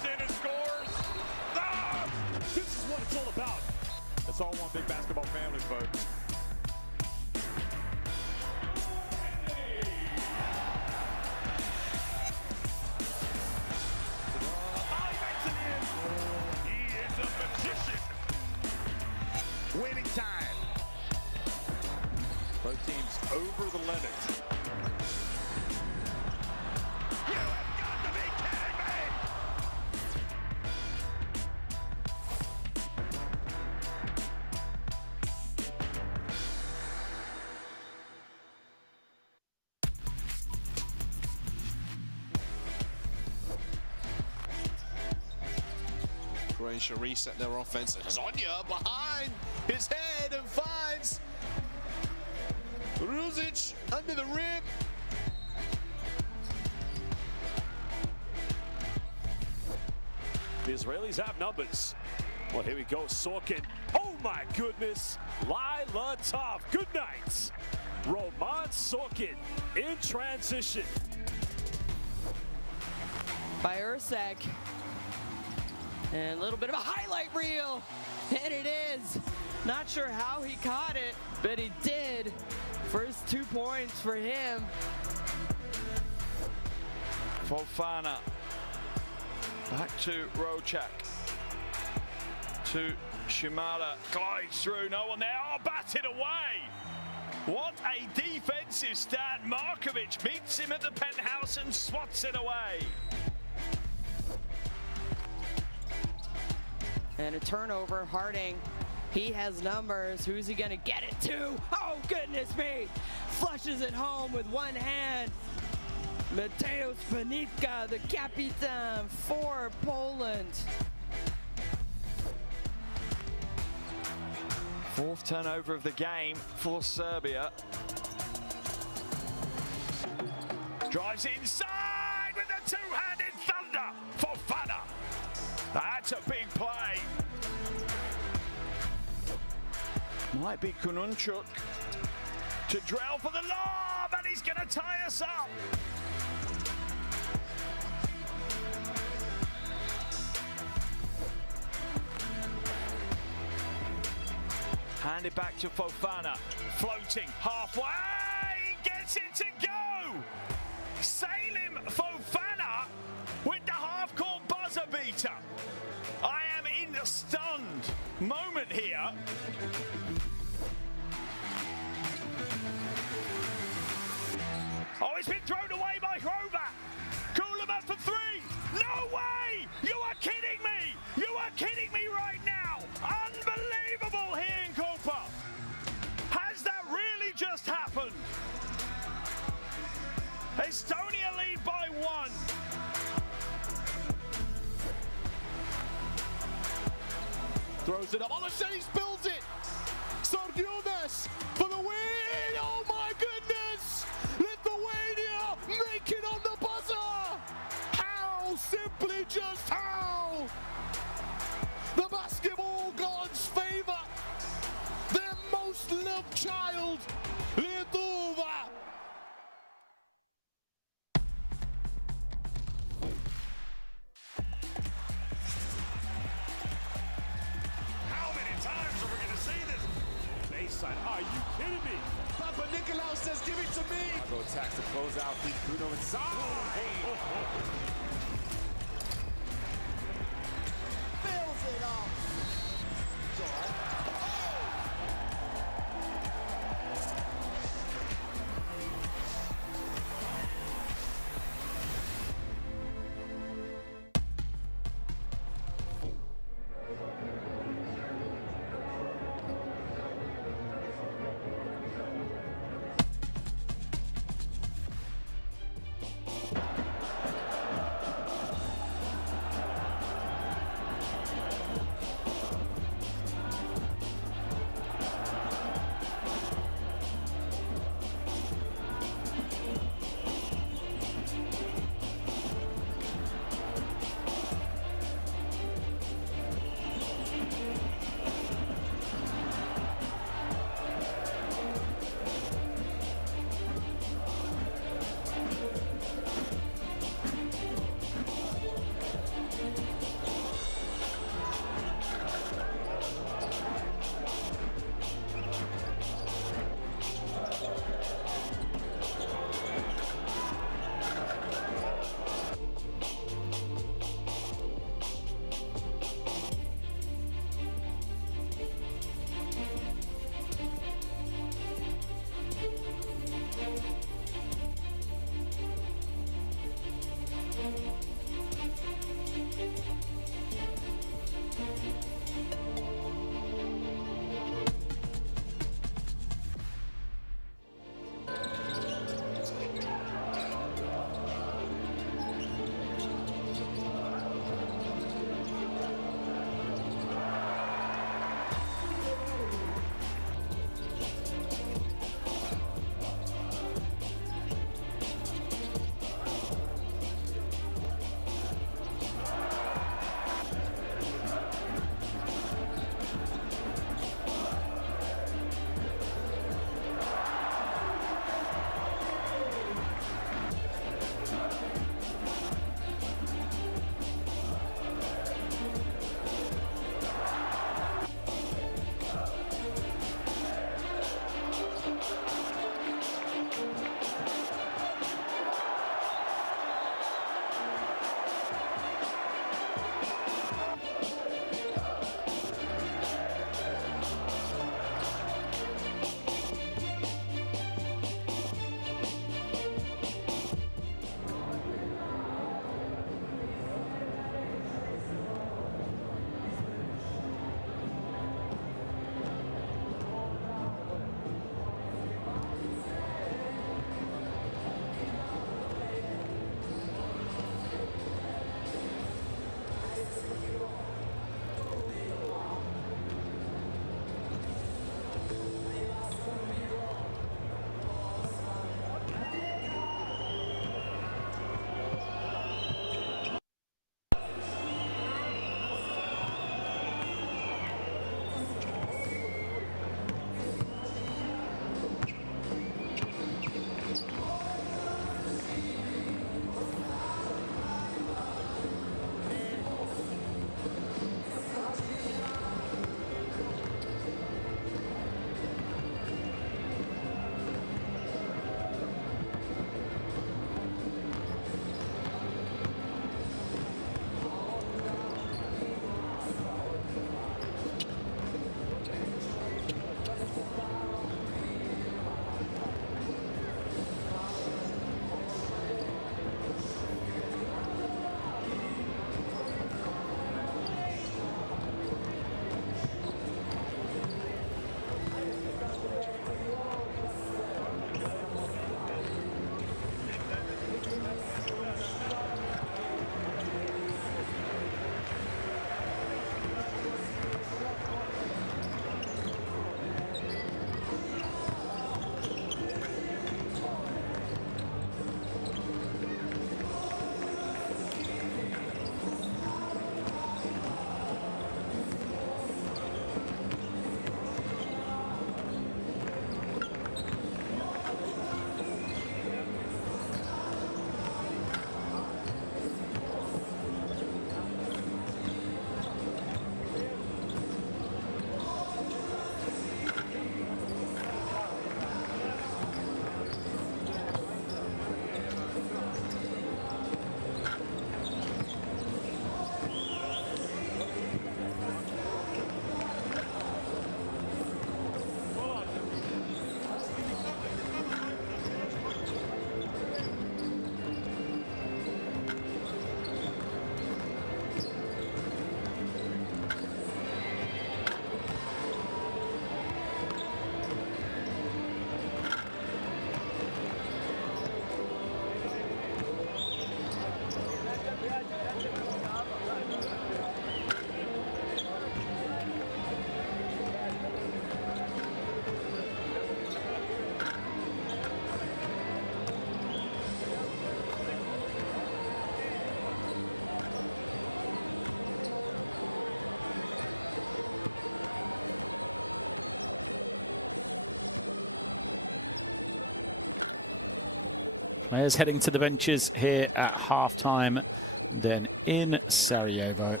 Players heading to the benches here at half-time. Then in Sarajevo,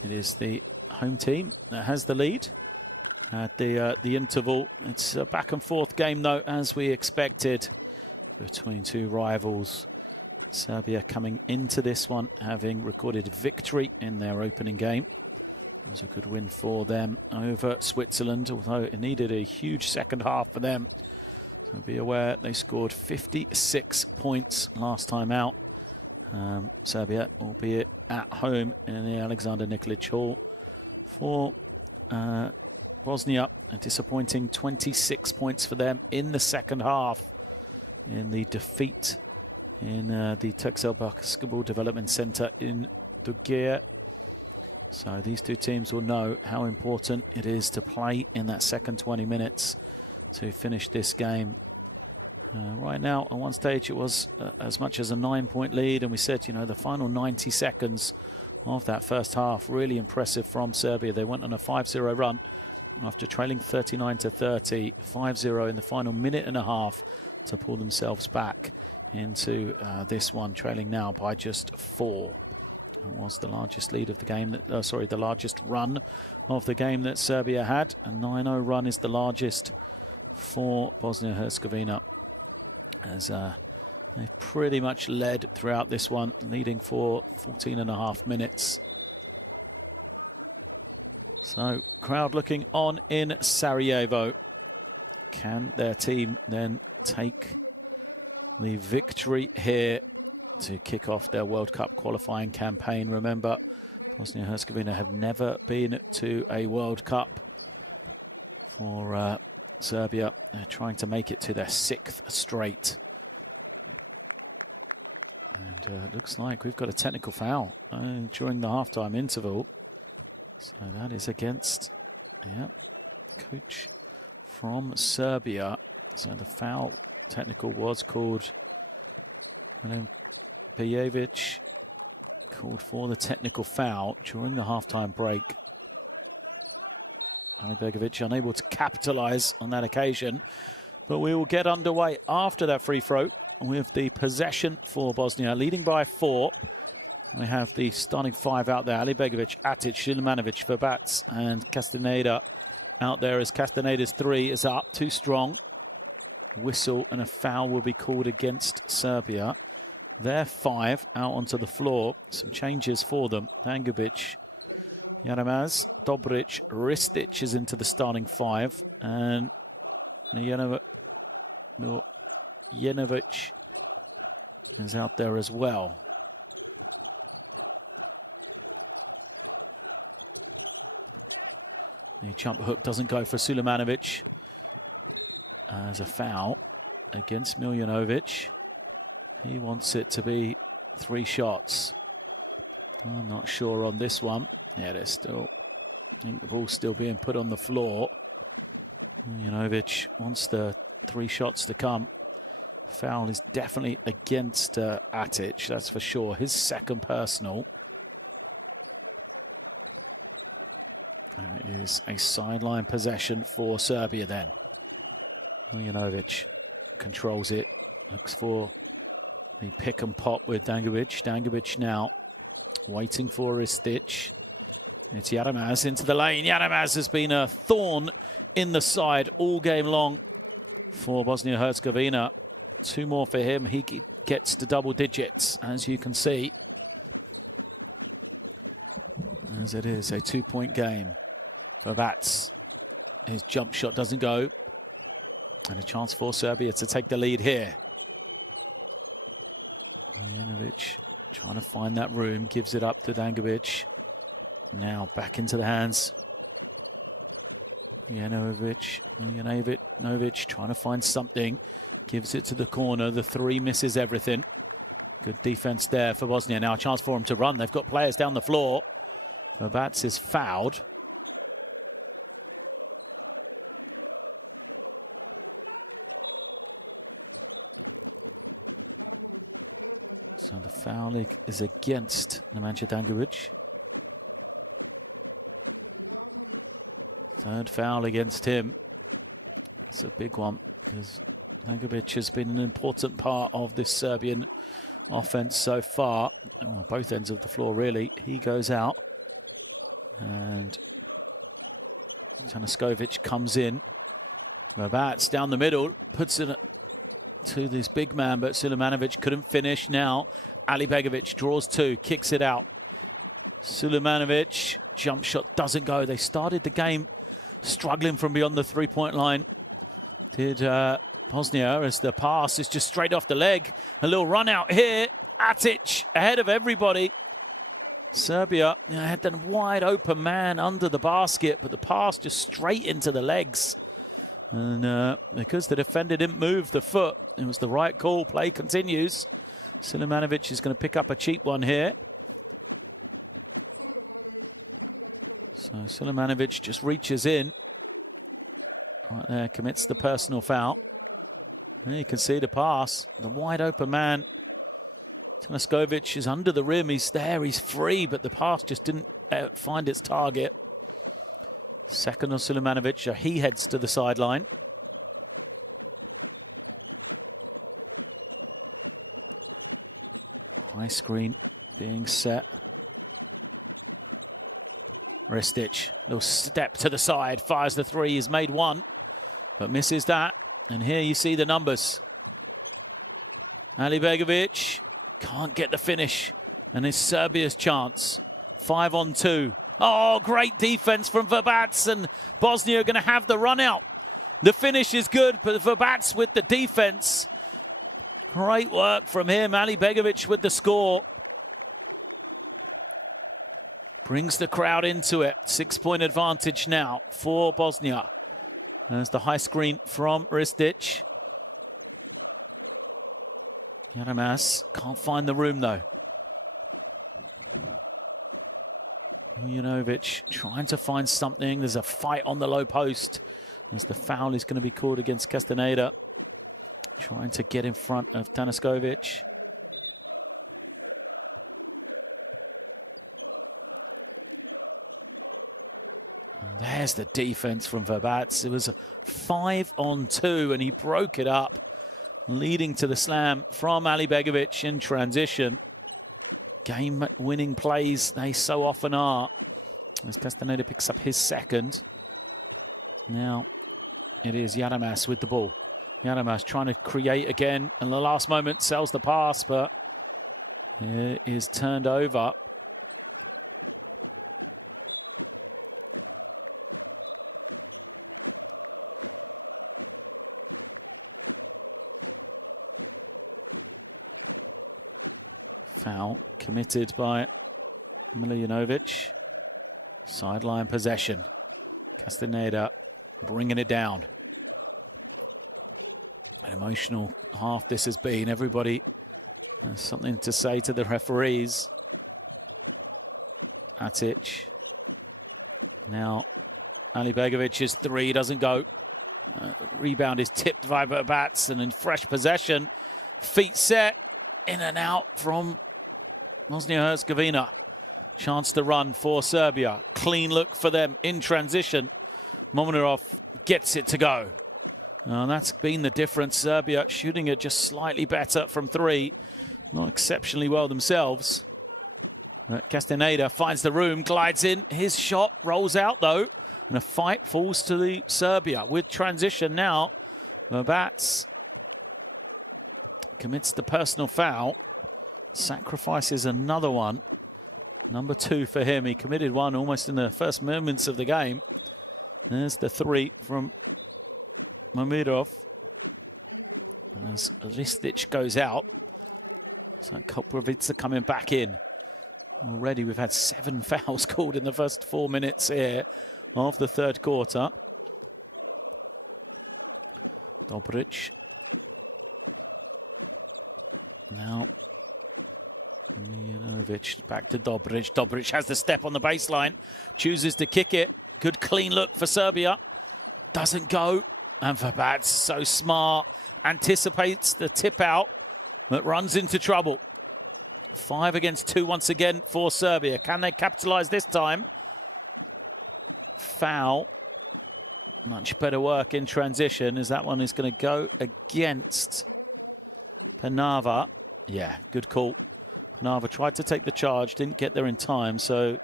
it is the home team that has the lead at the interval. It's a back-and-forth game, though, as we expected, between two rivals. Serbia coming into this one, having recorded victory in their opening game. That was a good win for them over Switzerland, although it needed a huge second half for them. So be aware, they scored 56 points last time out. Serbia, albeit at home in the Alexander Nikolic Hall. For Bosnia, a disappointing 26 points for them in the second half in the defeat in the Turkcell Basketball Development Center in Dugir. So these two teams will know how important it is to play in that second 20 minutes to finish this game. Right now, at one stage, it was as much as a 9-point lead. And we said, you know, the final 90 seconds of that first half, really impressive from Serbia. They went on a 5-0 run after trailing 39-30, 5-0 in the final minute and a half to pull themselves back into this one, trailing now by just 4. It was the largest lead of the game, the largest run of the game that Serbia had. A 9-0 run is the largest for Bosnia-Herzegovina, as they've pretty much led throughout this one, leading for 14.5 minutes. So, crowd looking on in Sarajevo. Can their team then take the victory here to kick off their World Cup qualifying campaign? Remember, Bosnia-Herzegovina have never been to a World Cup. For Serbia, they're trying to make it to their 6th straight. And it looks like we've got a technical foul during the halftime interval. So that is against, coach from Serbia. So the foul technical was called. Pejevic called for the technical foul during the halftime break. Alibegovic unable to capitalize on that occasion, but we will get underway after that free throw with the possession for Bosnia, leading by 4. We have the starting 5 out there: Alibegovic, Atic, Sulemanovic, Verbats, and Castaneda out there, as Castaneda's 3 is up, too strong. Whistle and a foul will be called against Serbia. Their 5 out onto the floor. Some changes for them. Dangubic, Jaramaz, Dobric, Ristic is into the starting 5. And Mijanovic is out there as well. The jump hook doesn't go for Sulemanovic as a foul against Miljanovic. He wants it to be 3 shots. I'm not sure on this one. Yeah, there's still, I think the ball's still being put on the floor. Miljanovic wants the 3 shots to come. Foul is definitely against Atic, that's for sure. His 2nd personal. And it is a sideline possession for Serbia then. Miljanovic controls it, looks for the pick and pop with Dangubic. Dangubic now waiting for Ristic. It's Jaramaz into the lane. Jaramaz has been a thorn in the side all game long for Bosnia-Herzegovina. 2 more for him. He gets to double digits, as you can see. As it is a 2-point game. Verbats, his jump shot doesn't go. And a chance for Serbia to take the lead here. Miljanovic trying to find that room, gives it up to Dangubic. Now back into the hands. Miljanovic trying to find something, gives it to the corner. The 3 misses everything. Good defense there for Bosnia. Now a chance for them to run. They've got players down the floor. Verbats is fouled. So the foul is against Nemanja Dangubic. 3rd foul against him. It's a big one because Begovic has been an important part of this Serbian offense so far. Oh, both ends of the floor, really. He goes out. And Tanaskovic comes in. Babats down the middle, puts it to this big man, but Sulemanovic couldn't finish. Now, Ali Begovic draws two, kicks it out. Sulemanovic, jump shot doesn't go. They started the game struggling from beyond the three-point line. Did Bosnia, as the pass is just straight off the leg. A little run out here. Atic ahead of everybody. Serbia had that wide open man under the basket, but the pass just straight into the legs. And because the defender didn't move the foot, it was the right call. Play continues. Sulemanovic is going to pick up a cheap one here. So Sulemanovic just reaches in. Right there, commits the personal foul. And you can see the pass. The wide open man. Tanaskovic is under the rim. He's there. He's free, but the pass just didn't find its target. Second on Sulemanovic. He heads to the sideline. High screen being set. Ristic, little step to the side, fires the three. He's made one, but misses that. And here you see the numbers. Ali Begovic can't get the finish, and it's Serbia's chance. 5 on 2. Oh, great defense from Verbats, and Bosnia are going to have the run out. The finish is good, but Verbats with the defense. Great work from him. Ali Begovic with the score. Brings the crowd into it. 6-point advantage now for Bosnia. There's the high screen from Ristic. Yaramas can't find the room though. Uljanovic trying to find something. There's a fight on the low post. As the foul is going to be called against Castaneda. Trying to get in front of Tanaskovic. There's the defense from Verbats. It was a 5 on 2 and he broke it up, leading to the slam from Ali Begovic in transition. Game-winning plays, they so often are. As Castaneda picks up his second. Now it is Yaramas with the ball. Yaramas trying to create again, and the last moment sells the pass, but it is turned over. Foul committed by Miljanovic. Sideline possession. Castaneda bringing it down. An emotional half this has been. Everybody has something to say to the referees. Atic. Now, Ali Begovic's three doesn't go. Rebound is tipped by Verbats, and in fresh possession. Feet set. In and out from Bosnia-Herzegovina. Chance to run for Serbia. Clean look for them in transition. Mominarov gets it to go. That's been the difference. Serbia shooting it just slightly better from three. Not exceptionally well themselves. But Castaneda finds the room, glides in. His shot rolls out though. And a fight falls to the Serbia with transition now. Verbats commits the personal foul. Sacrifices another one. Number 2 for him. He committed one almost in the first moments of the game. There's the three from Momirov. As Ristic goes out. So Koprivica coming back in. Already we've had 7 fouls called in the first 4 minutes here of the third quarter. Dobric. Now, Miljanovic back to Dobric. Dobric has the step on the baseline. Chooses to kick it. Good clean look for Serbia. Doesn't go. And Verbats, so smart. Anticipates the tip out, but runs into trouble. 5 against 2 once again for Serbia. Can they capitalize this time? Foul Much better work in transition, as that one is going to go against Panava. Yeah, good call. Panava tried to take the charge, didn't get there in time, so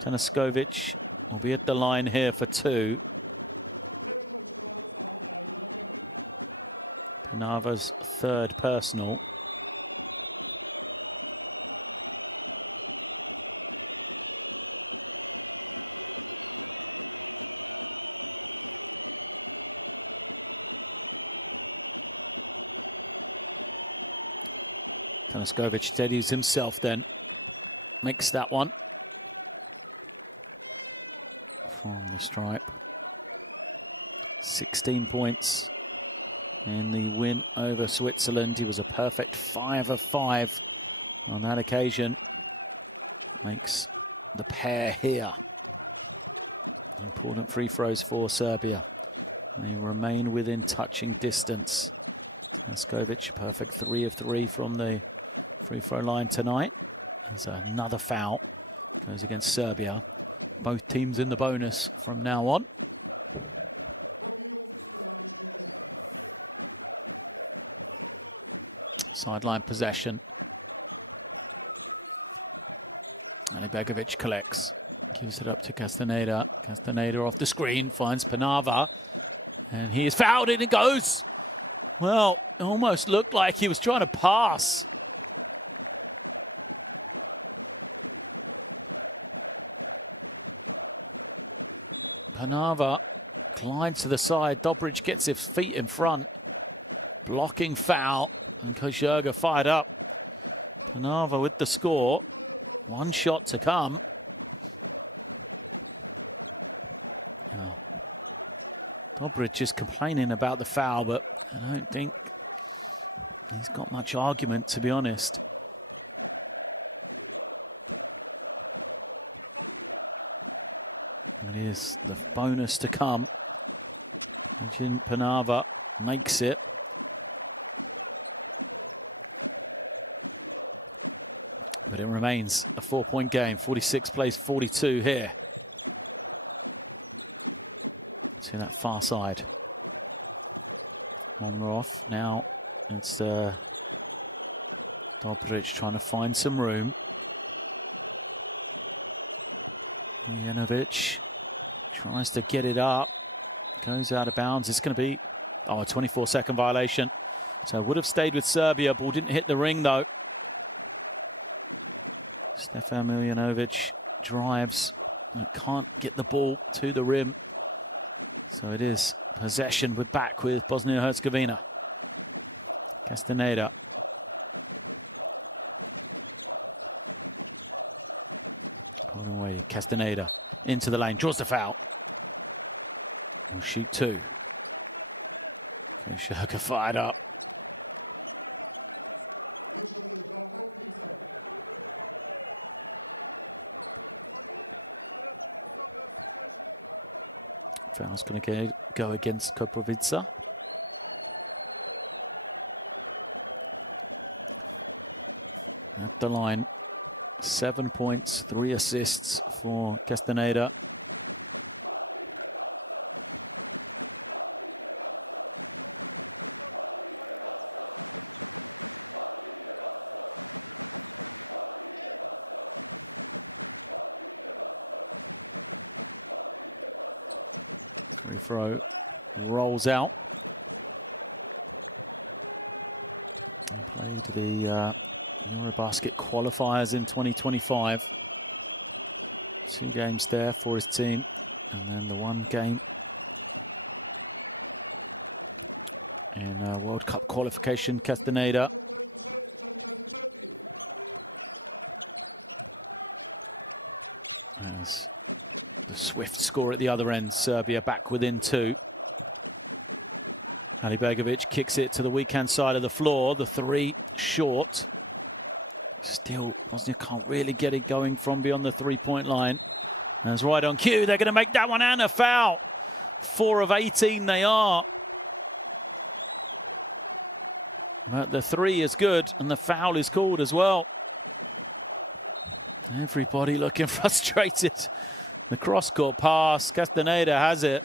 Tanaskovic will be at the line here for 2. Panava's 3rd personal. Tanaskovic steadies himself then. Makes that one. From the stripe. 16 points in the win over Switzerland. He was a perfect 5 of 5 on that occasion. Makes the pair here. Important free throws for Serbia. They remain within touching distance. Tanaskovic, perfect 3 of 3 from the free throw line tonight. There's another foul. Goes against Serbia. Both teams in the bonus from now on. Sideline possession. Alibegovic collects. Gives it up to Castaneda. Castaneda off the screen. Finds Panava. And he is fouled. In it goes. Well, it almost looked like he was trying to pass. Panava glides to the side. Dobric gets his feet in front. Blocking foul. And Košerga fired up. Panava with the score. 1 shot to come. Oh. Dobric is complaining about the foul, but I don't think he's got much argument, to be honest. It is the bonus to come. Legend Panava makes it. But it remains a 4-point game. 46 plays 42 here. To that far side. Momorov now. It's Dobric trying to find some room. Rijanovic tries to get it up. Goes out of bounds. It's going to be a 24-second violation. So would have stayed with Serbia. Ball didn't hit the ring though. Stefan Miljanovic drives. Can't get the ball to the rim. So it is possession. We're back with Bosnia-Herzegovina. Castaneda. Holding away. Castaneda into the lane. Draws the foul. Will shoot 2. Košerga fired up. Foul's going to go against Koprivica. At the line, 7 points, 3 assists for Castaneda. Free throw rolls out. He played the Eurobasket qualifiers in 2025. 2 games there for his team. And then the 1 game in World Cup qualification, Castaneda. As the swift score at the other end, Serbia back within 2. Alibegovic kicks it to the weak-hand side of the floor. The 3 short. Still, Bosnia can't really get it going from beyond the 3-point line. That's right on cue. They're going to make that one and a foul. 4 of 18 they are. But the 3 is good and the foul is called as well. Everybody looking frustrated. The cross-court pass. Castaneda has it.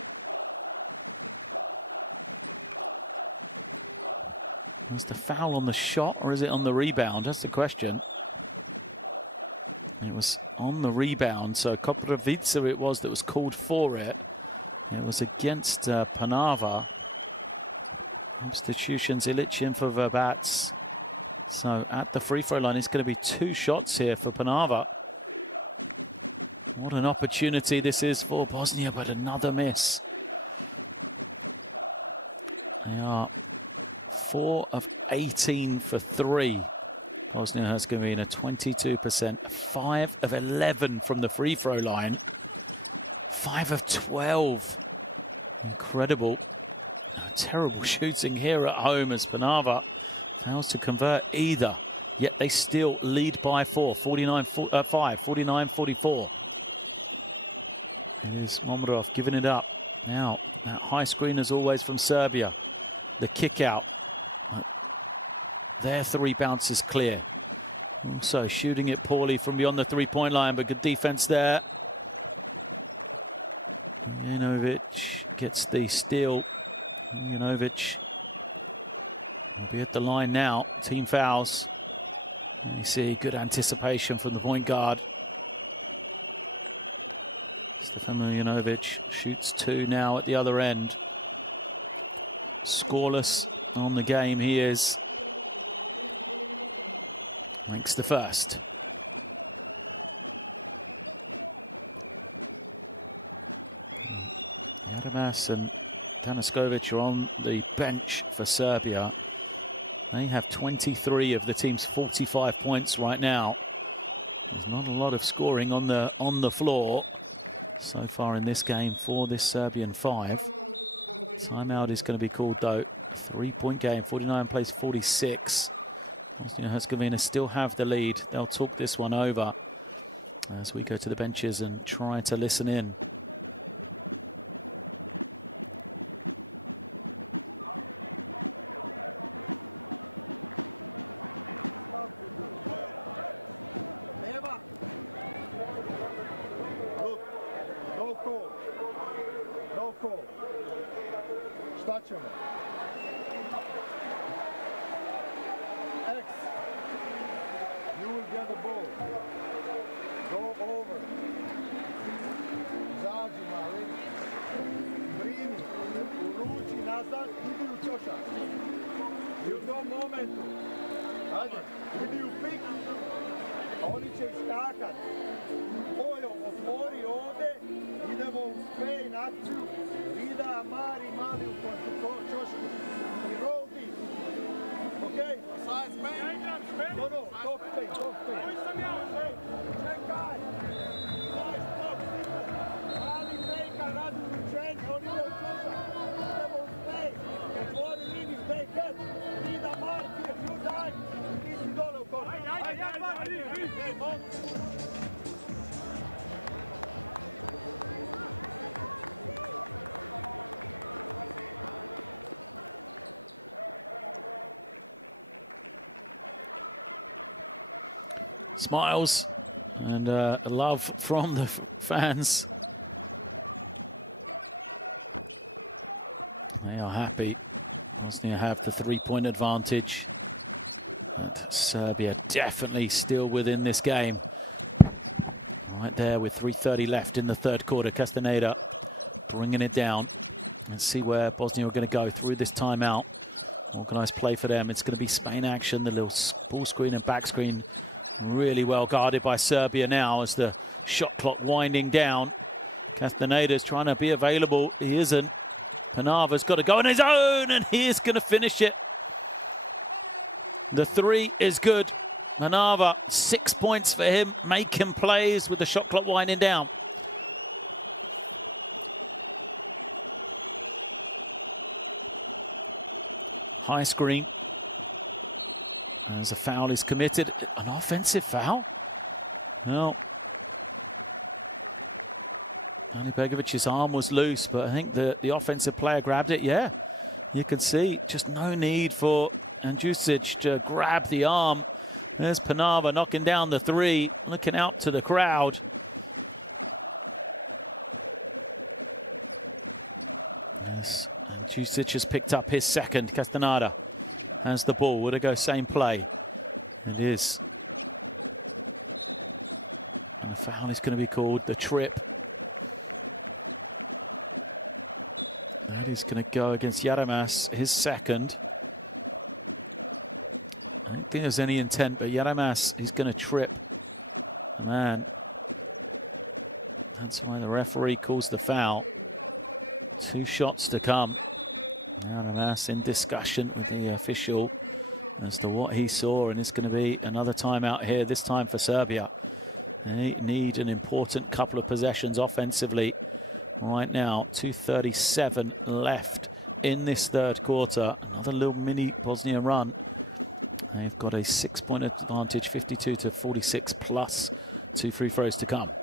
Was the foul on the shot or is it on the rebound? That's the question. It was on the rebound, so Koprivica it was that was called for it. It was against Panava. Substitutions, Ilicin for Verbats. So at the free throw line, it's going to be 2 shots here for Panava. What an opportunity this is for Bosnia, but another miss. They are 4 of 18 for 3. Bosnia-Herzegovina, 22%. 5 of 11 from the free throw line. 5 of 12. Incredible. Terrible shooting here at home as Panava fails to convert either. Yet they still lead by 4. 49-5, 49-44. It is Momorov giving it up. Now, that high screen as always from Serbia. The kick out. Their 3 bounces clear. Also shooting it poorly from beyond the 3-point line, but good defense there. Uljanovic gets the steal. Uljanovic will be at the line now. Team fouls. And you see good anticipation from the point guard. Stefan Uljanovic shoots 2 now at the other end. Scoreless on the game he is. Makes the first. Jaramas and Tanaskovic are on the bench for Serbia. They have 23 of the team's 45 points right now. There's not a lot of scoring on the floor so far in this game for this Serbian 5. Timeout is going to be called though. 3-point game. 49 plays 46. Bosnia-Herzegovina still have the lead. They'll talk this one over as we go to the benches and try to listen in. Smiles and love from the fans. They are happy. Bosnia have the 3-point advantage. But Serbia definitely still within this game. Right there with 3:30 left in the third quarter. Castaneda bringing it down. Let's see where Bosnia are going to go through this timeout. Organised play for them. It's going to be Spain action. The little ball screen and back screen. Really well guarded by Serbia now as the shot clock winding down. Castaneda's trying to be available. He isn't. Panava's got to go on his own, and he's going to finish it. The 3 is good. Panava, 6 points for him, making plays with the shot clock winding down. High screen. As a foul is committed. An offensive foul? Well, Ali Begovic's arm was loose, but I think the offensive player grabbed it. Yeah, you can see just no need for Andjusic to grab the arm. There's Panava knocking down the 3, looking out to the crowd. Yes, Andjusic has picked up his second. Castaneda has the ball. Would it go same play? It is. And the foul is going to be called. The trip. That is going to go against Yaramas, his second. I don't think there's any intent, but Yaramas, he's going to trip the man. That's why the referee calls the foul. 2 shots to come. Yaramas in discussion with the official as to what he saw, and it's going to be another timeout here, this time for Serbia. They need an important couple of possessions offensively right now. 2:37 left in this third quarter. Another little mini Bosnia run. They've got a 6-point advantage, 52-46 plus 2 free throws to come.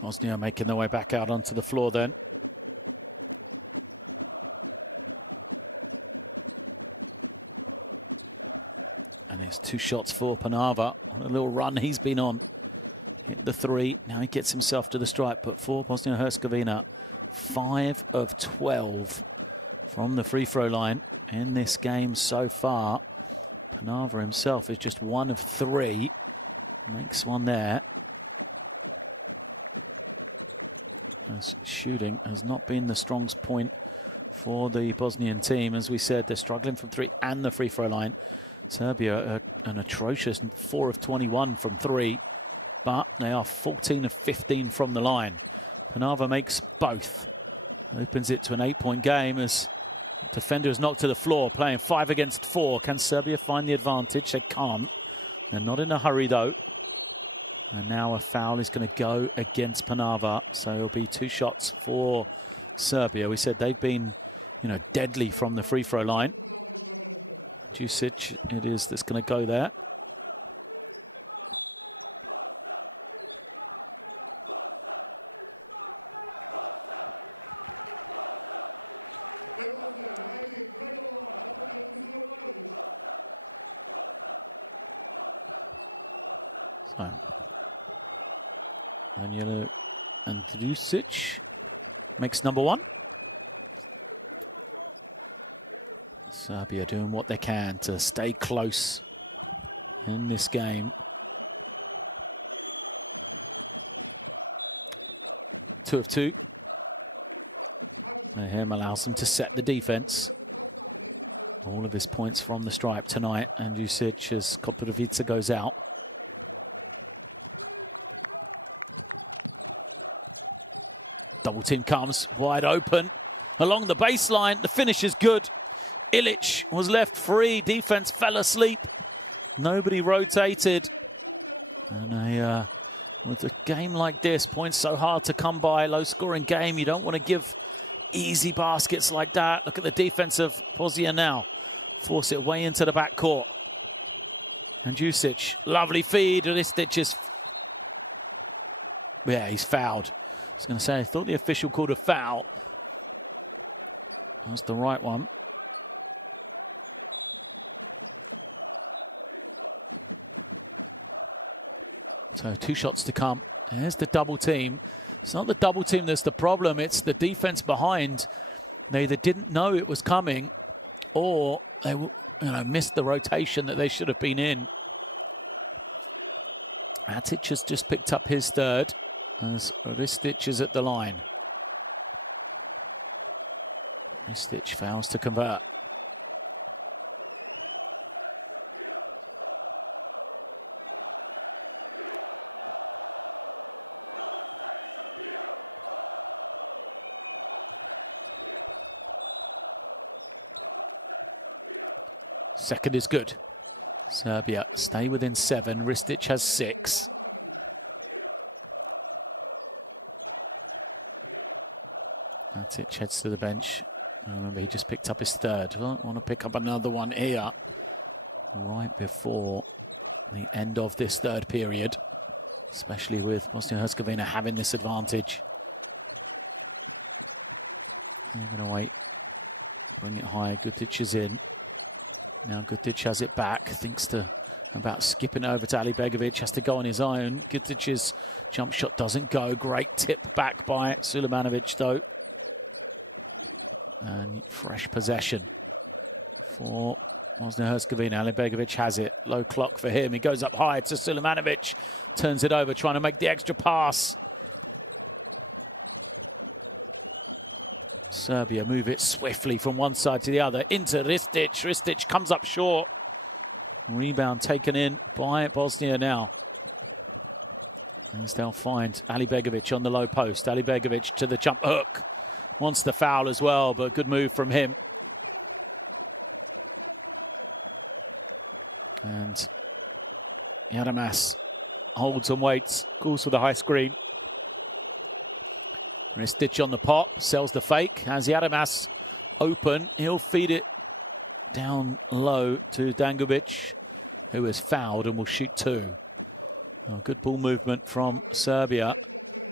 Bosnia making their way back out onto the floor then. And it's 2 shots for Panava on a little run he's been on. Hit the 3. Now he gets himself to the stripe. But for Bosnia-Herzegovina, 5 of 12 from the free throw line in this game so far. Panava himself is just 1 of 3. Makes one there. As shooting has not been the strongest point for the Bosnian team. As we said, they're struggling from 3 and the free throw line. Serbia an atrocious 4 of 21 from 3, but they are 14 of 15 from the line. Panava makes both. Opens it to an 8-point game as defender is knocked to the floor, playing 5 against 4. Can Serbia find the advantage? They can't. They're not in a hurry, though. And now a foul is going to go against Panava. So it'll be 2 shots for Serbia. We said they've been, deadly from the free throw line. Jusic, it is that's going to go there. So, Danilo Andrusic makes number 1. Serbia doing what they can to stay close in this game. 2 of 2. And him allows them to set the defense. All of his points from the stripe tonight. And Jusic as Koprivica goes out. Double team comes wide open along the baseline. The finish is good. Ilic was left free. Defense fell asleep. Nobody rotated. And with a game like this, points so hard to come by, low-scoring game, you don't want to give easy baskets like that. Look at the defense of Bosnia now. Force it way into the backcourt. And Jusic, lovely feed. Ristic is... Yeah, he's fouled. I was going to say, I thought the official called a foul. That's the right one. So 2 shots to come. There's the double team. It's not the double team that's the problem. It's the defense behind. They either didn't know it was coming or they missed the rotation that they should have been in. Matic has just picked up his 3rd as Ristic is at the line. Ristic fails to convert. Second is good. Serbia stay within 7. Ristic has 6. Matic heads to the bench. Remember, he just picked up his third. Well, I want to pick up another one here right before the end of this third period, especially with Bosnia and Herzegovina having this advantage. They're going to wait. Bring it high. Gutic is in. Now Gutic has it back. Thinks about skipping over to Alibegovic. Has to go on his own. Gutic's jump shot doesn't go. Great tip back by Sulemanovic, though. And fresh possession for Bosnia and Herzegovina. Alibegovic has it. Low clock for him. He goes up high to Sulemanovic. Turns it over, trying to make the extra pass. Serbia move it swiftly from one side to the other. Into Ristic. Ristic comes up short. Rebound taken in by Bosnia now. As they'll find Alibegovic on the low post. Alibegovic to the jump hook. Wants the foul as well, but good move from him. And Yadamas holds and waits. Calls for the high screen. Ristic on the pop, sells the fake. Has Yadamas open. He'll feed it down low to Dangubic, who is fouled and will shoot 2. Oh, good ball movement from Serbia.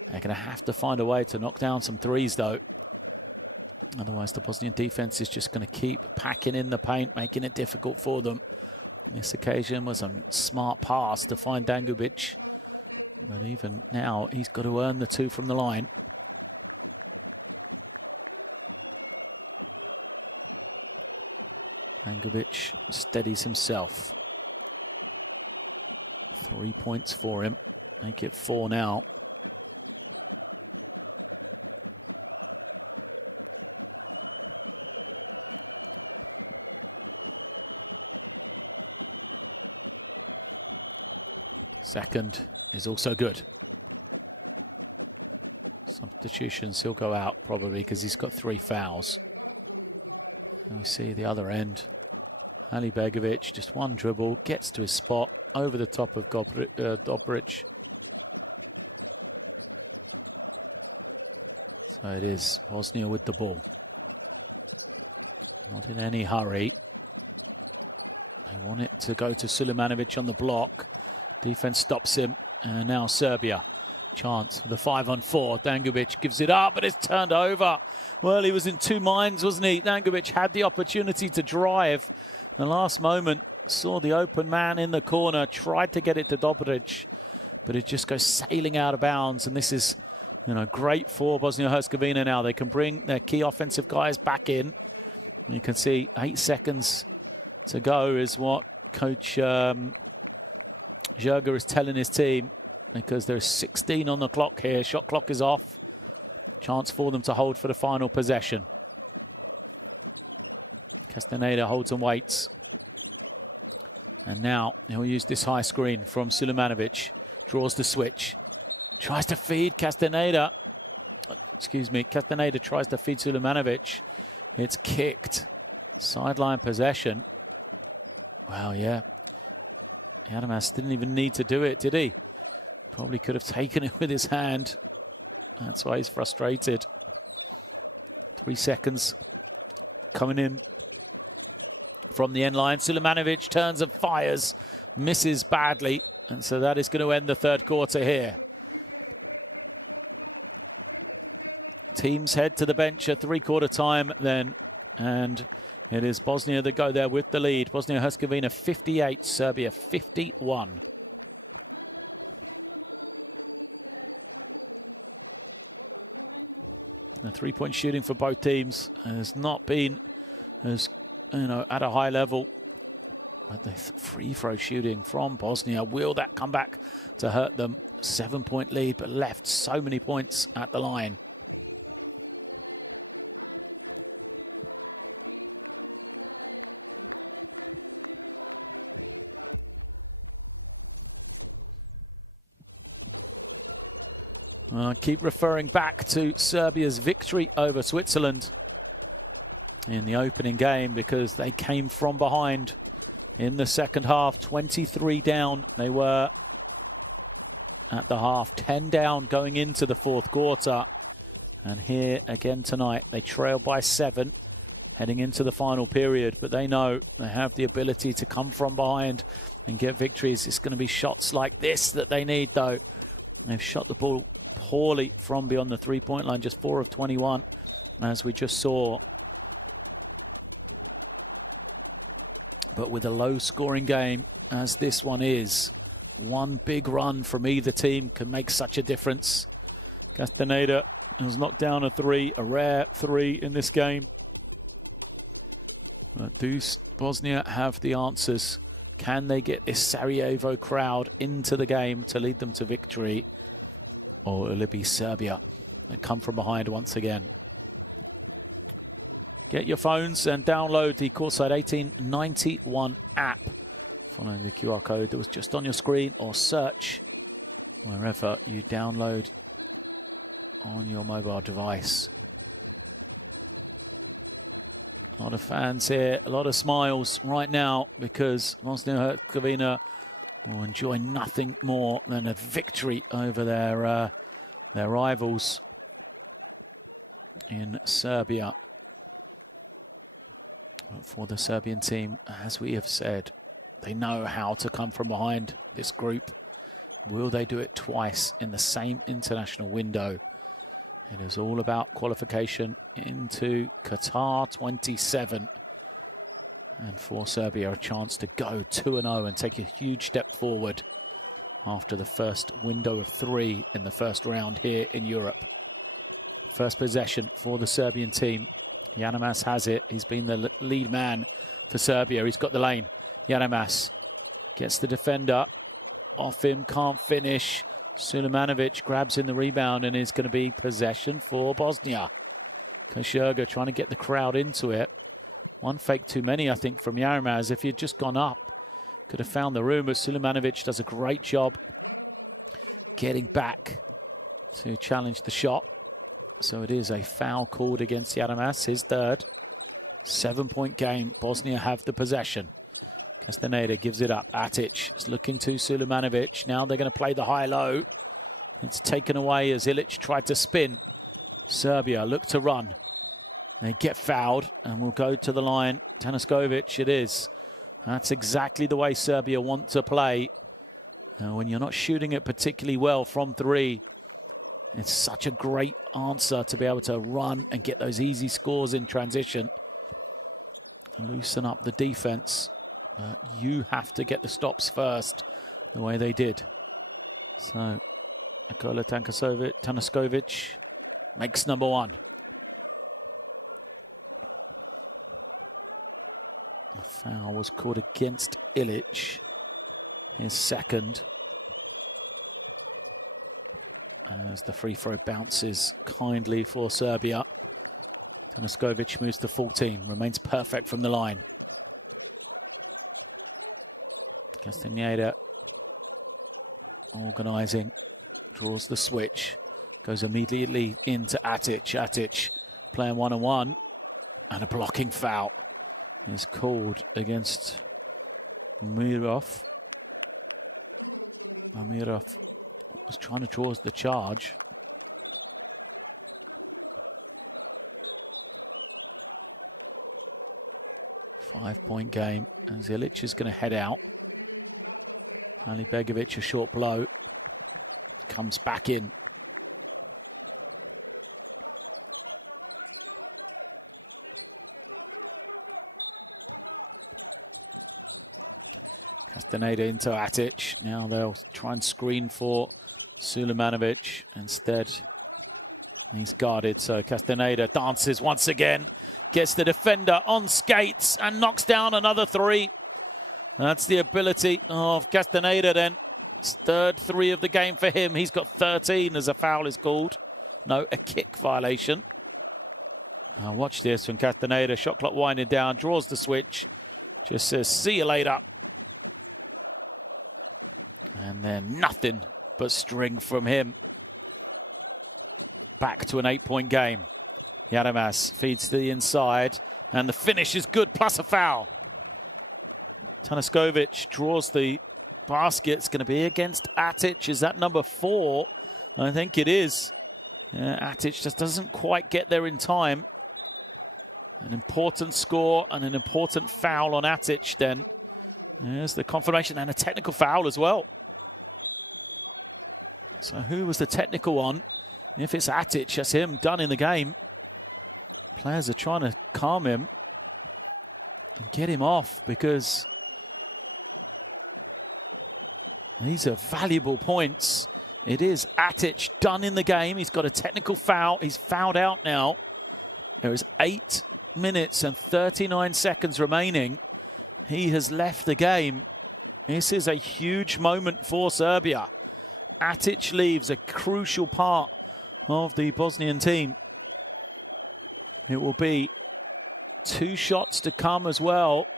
They're going to have to find a way to knock down some threes, though. Otherwise, the Bosnian defense is just going to keep packing in the paint, making it difficult for them. This occasion was a smart pass to find Dangubic. But even now, he's got to earn the 2 from the line. Dangubic steadies himself. 3 points for him. Make it 4 now. Second is also good. Substitutions, he'll go out probably because he's got 3 fouls. And we see the other end. Alibegovic, just one dribble, gets to his spot over the top of Dobric. So it is Bosnia with the ball. Not in any hurry. They want it to go to Sulemanovic on the block. Defense stops him. And now Serbia. Chance with a 5-on-4. Dangubic gives it up, but it's turned over. Well, he was in 2 minds, wasn't he? Dangubic had the opportunity to drive. The last moment, saw the open man in the corner, tried to get it to Dobric, but it just goes sailing out of bounds. And this is, great for Bosnia and Herzegovina now. They can bring their key offensive guys back in. And you can see 8 seconds to go is what Coach Jerger is telling his team, because there's 16 on the clock here. Shot clock is off. Chance for them to hold for the final possession. Castaneda holds and waits. And now he'll use this high screen from Sulemanovic. Draws the switch. Tries to feed Castaneda. Castaneda tries to feed Sulemanovic. It's kicked. Sideline possession. Wow, yeah. Yadamas didn't even need to do it, did he? Probably could have taken it with his hand. That's why he's frustrated. 3 seconds coming in from the end line. Sulemanovic turns and fires. Misses badly. And so that is going to end the third quarter here. Teams head to the bench at 3/4 time then. And it is Bosnia that go there with the lead. Bosnia-Herzegovina 58, Serbia 51. The 3-point shooting for both teams has not been as, at a high level. But the free throw shooting from Bosnia, will that come back to hurt them? 7-point lead, but left so many points at the line. Keep referring back to Serbia's victory over Switzerland in the opening game, because they came from behind in the second half. 23 down they were at the half, 10 down going into the fourth quarter. And here again tonight, they trail by 7 heading into the final period, but they know they have the ability to come from behind and get victories. It's going to be shots like this that they need, though. They've shot the ball poorly from beyond the three-point line, just 4 of 21, as we just saw. But with a low-scoring game, as this one is, one big run from either team can make such a difference. Castaneda has knocked down a 3, a rare 3 in this game. But do Bosnia have the answers? Can they get this Sarajevo crowd into the game to lead them to victory? Or will it be Serbia that come from behind once again? Get your phones and download the Courtside 1891 app, following the QR code that was just on your screen, or search wherever you download on your mobile device. A lot of fans here, a lot of smiles right now, because Bosnia and Herzegovina will enjoy nothing more than a victory over their rivals in Serbia. But for the Serbian team, as we have said, they know how to come from behind this group. Will they do it twice in the same international window? It is all about qualification into Qatar 27. And for Serbia, a chance to go 2-0 and take a huge step forward after the first window of 3 in the first round here in Europe. First possession for the Serbian team. Janamas has it. He's been the lead man for Serbia. He's got the lane. Janamas gets the defender off him, can't finish. Sulemanovic grabs in the rebound, and is going to be possession for Bosnia. Košerga trying to get the crowd into it. One fake too many, I think, from Janamas. If he had just gone up, could have found the room, but Sulemanovic does a great job getting back to challenge the shot. So it is a foul called against Janamas, his third. 7-point game. Bosnia have the possession. Castaneda gives it up. Atic is looking to Sulemanovic. Now they're going to play the high-low. It's taken away as Ilic tried to spin. Serbia look to run. They get fouled and will go to the line. Tanaskovic it is. That's exactly the way Serbia want to play. When you're not shooting it particularly well from 3, it's such a great answer to be able to run and get those easy scores in transition. Loosen up the defense. But you have to get the stops first, the way they did. So, Nikola Tanaskovic makes number 1. A foul was called against Ilic, his second. As the free throw bounces kindly for Serbia. Tanaskovic moves to 14, remains perfect from the line. Castaneda organising, draws the switch, goes immediately into Atic. Atic playing 1-on-1, and a blocking foul is called against Mirov. Mirov was trying to draw the charge. Five-point game, and Ilic is going to head out. Ali Begovic, a short blow, comes back in. Castaneda into Atic. Now they'll try and screen for Sulemanovic. Instead, he's guarded, so Castaneda dances once again, gets the defender on skates and knocks down another 3. That's the ability of Castaneda then. Third 3 of the game for him. He's got 13 as a foul is called. No, a kick violation. Watch this from Castaneda. Shot clock winding down. Draws the switch. Just says, see you later. And then nothing but string from him. back to an 8-point game. Yaramaz feeds to the inside, and the finish is good, plus a foul. Tanaskovic draws the basket. It's going to be against Atic. Is that number 4? I think it is. Atic just doesn't quite get there in time. An important score and an important foul on Atic then. There's the confirmation and a technical foul as well. So who was the technical on? If it's Atic, that's him, done in the game. Players are trying to calm him and get him off because these are valuable points. It is Atic done in the game. He's got a technical foul. He's fouled out now. There is 8 minutes and 39 seconds remaining. He has left the game. This is a huge moment for Serbia. Atic leaves, a crucial part of the Bosnian team. It will be 2 shots to come as well.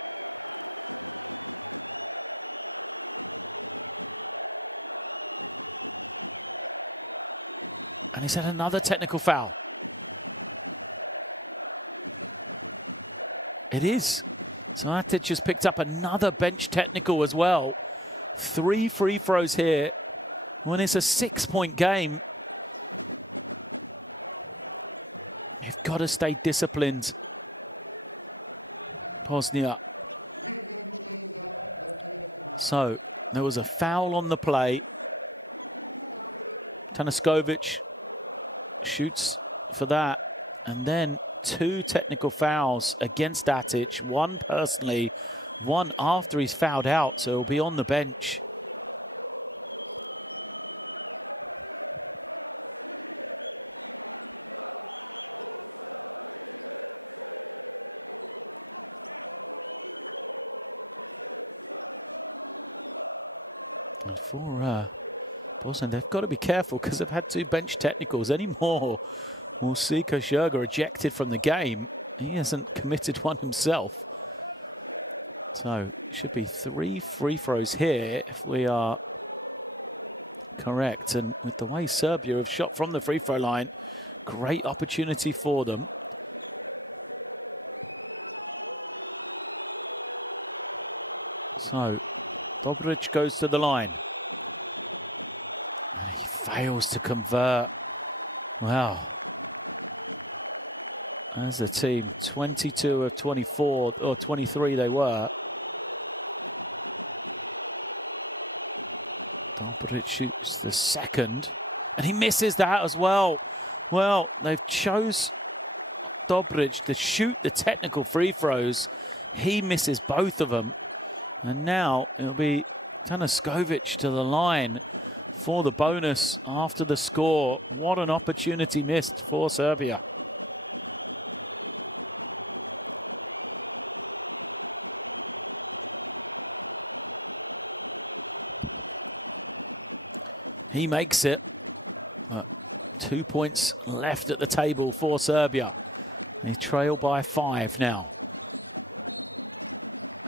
And he's had another technical foul. It is. So Atic has picked up another bench technical as well. 3 free throws here. When it's a 6-point game, you've got to stay disciplined. Bosnia. So there was a foul on the play. Tanaskovic shoots for that. And then 2 technical fouls against Atic. 1 personally, 1 after he's fouled out. So he'll be on the bench. And for Bosnia, they've got to be careful because they've had 2 bench technicals. Any more, we'll see Koshurga ejected from the game. He hasn't committed one himself. So it should be 3 free throws here if we are correct. And with the way Serbia have shot from the free throw line, great opportunity for them. So Dobric goes to the line. And he fails to convert. Wow. As a team, 22 of 24, or 23 they were. Dobric shoots the second. And he misses that as well. Well, they've chose Dobric to shoot the technical free throws. He misses both of them. And now it'll be Tanaskovic to the line for the bonus after the score. What an opportunity missed for Serbia. He makes it. But 2 points left at the table for Serbia. They trail by 5 now.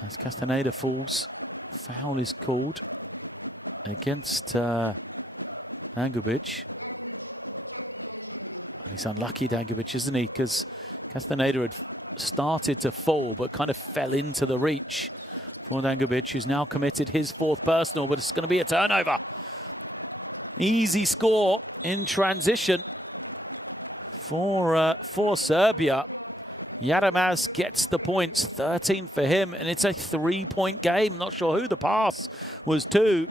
As Castaneda falls, foul is called against Dangubic. And he's unlucky, Dangubic, isn't he? Because Castaneda had started to fall, but kind of fell into the reach for Dangubic, who's now committed his 4th personal, but it's going to be a turnover. Easy score in transition for Serbia. Yaramaz gets the points, 13 for him, and it's a 3-point game. Not sure who the pass was to.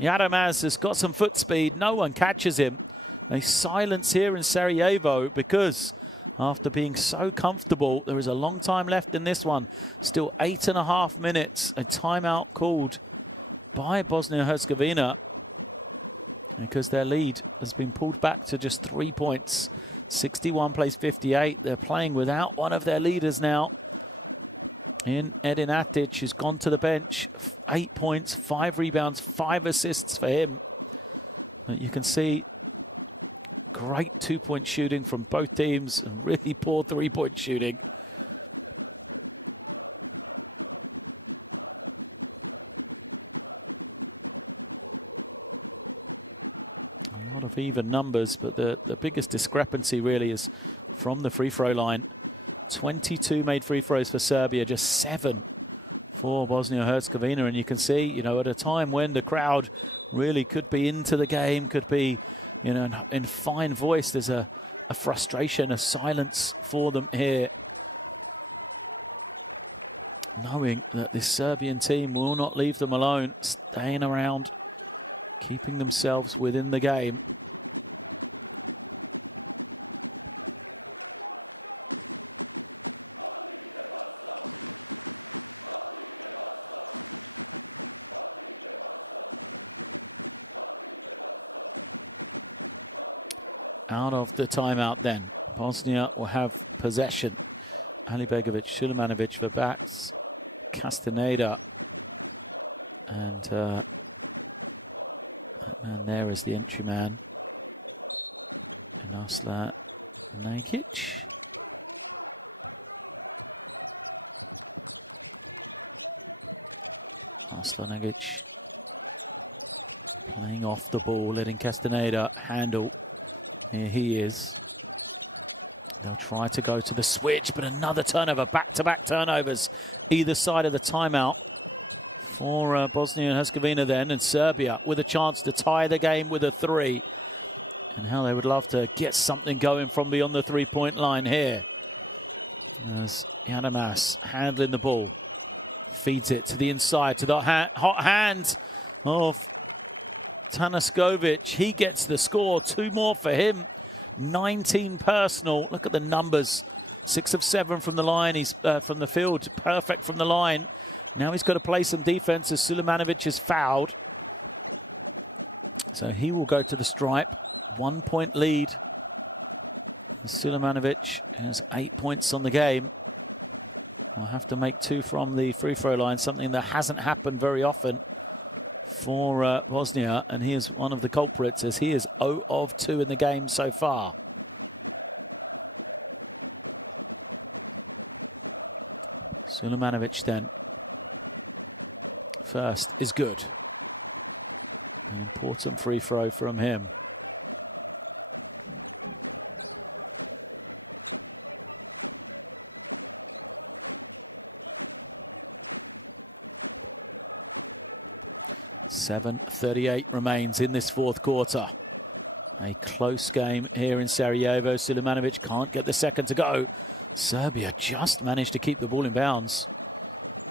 Yaramaz has got some foot speed. No one catches him. A silence here in Sarajevo because after being so comfortable, there is a long time left in this one. Still 8.5 minutes. A timeout called by Bosnia-Herzegovina because their lead has been pulled back to just 3 points. 61 plays 58. They're playing without one of their leaders now. In Edin Atic, who's gone to the bench. 8 points, 5 rebounds, 5 assists for him. But you can see great 2-point shooting from both teams and really poor 3-point shooting. A lot of even numbers, but the biggest discrepancy really is from the free throw line. 22 made free throws for Serbia, just 7 for Bosnia and Herzegovina. And you can see, you know, at a time when the crowd really could be into the game, could be, you know, in fine voice, there's a frustration, a silence for them here, knowing that this Serbian team will not leave them alone, staying around, keeping themselves within the game. Out of the timeout then, Bosnia will have possession. Alibegovic, Sulemanovic, Verbac, Castaneda, and that man there is the entry man. And Arslan Nagic. Arslan Nagic playing off the ball, letting Castaneda handle. Here he is. They'll try to go to the switch, but another turnover, back-to-back turnovers, either side of the timeout for Bosnia and Herzegovina then, and Serbia with a chance to tie the game with a 3. And how they would love to get something going from beyond the three-point line here. As Yadamas handling the ball, feeds it to the inside, to the hot hand of Tanaskovic. He gets the score. 2 more for him. 19 personal. Look at the numbers. 6 of 7 from the line. He's from the field. Perfect from the line. Now he's got to play some defense as Sulemanovic is fouled. So he will go to the stripe. 1 point lead. Sulemanovic has 8 points on the game. Will have to make 2 from the free throw line, something that hasn't happened very often for Bosnia, and he is one of the culprits as he is 0 of 2 in the game so far. Sulemanovic then. First is good. An important free throw from him. .38 remains in this fourth quarter. A close game here in Sarajevo. Sulemanovic can't get the second to go. Serbia just managed to keep the ball in bounds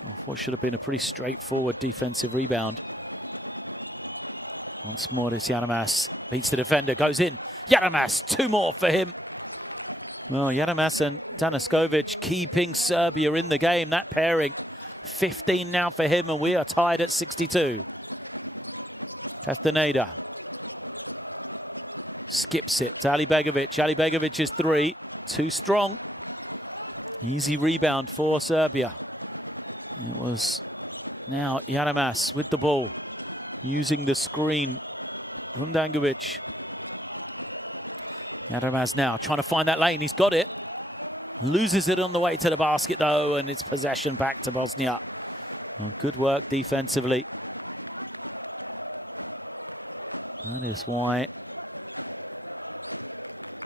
off what should have been a pretty straightforward defensive rebound. Once more, this Yadamas beats the defender, goes in. Yadamas, 2 more for him. Well, Yadamas and Tanaskovic keeping Serbia in the game. That pairing, 15 now for him, and we are tied at 62. Castaneda skips it to Alibegovic. Alibegovic is 3. Too strong. Easy rebound for Serbia. It was now Yadamas with the ball, using the screen from Dangubic. Yadamas now trying to find that lane. He's got it. Loses it on the way to the basket, though, and it's possession back to Bosnia. Well, good work defensively. That is why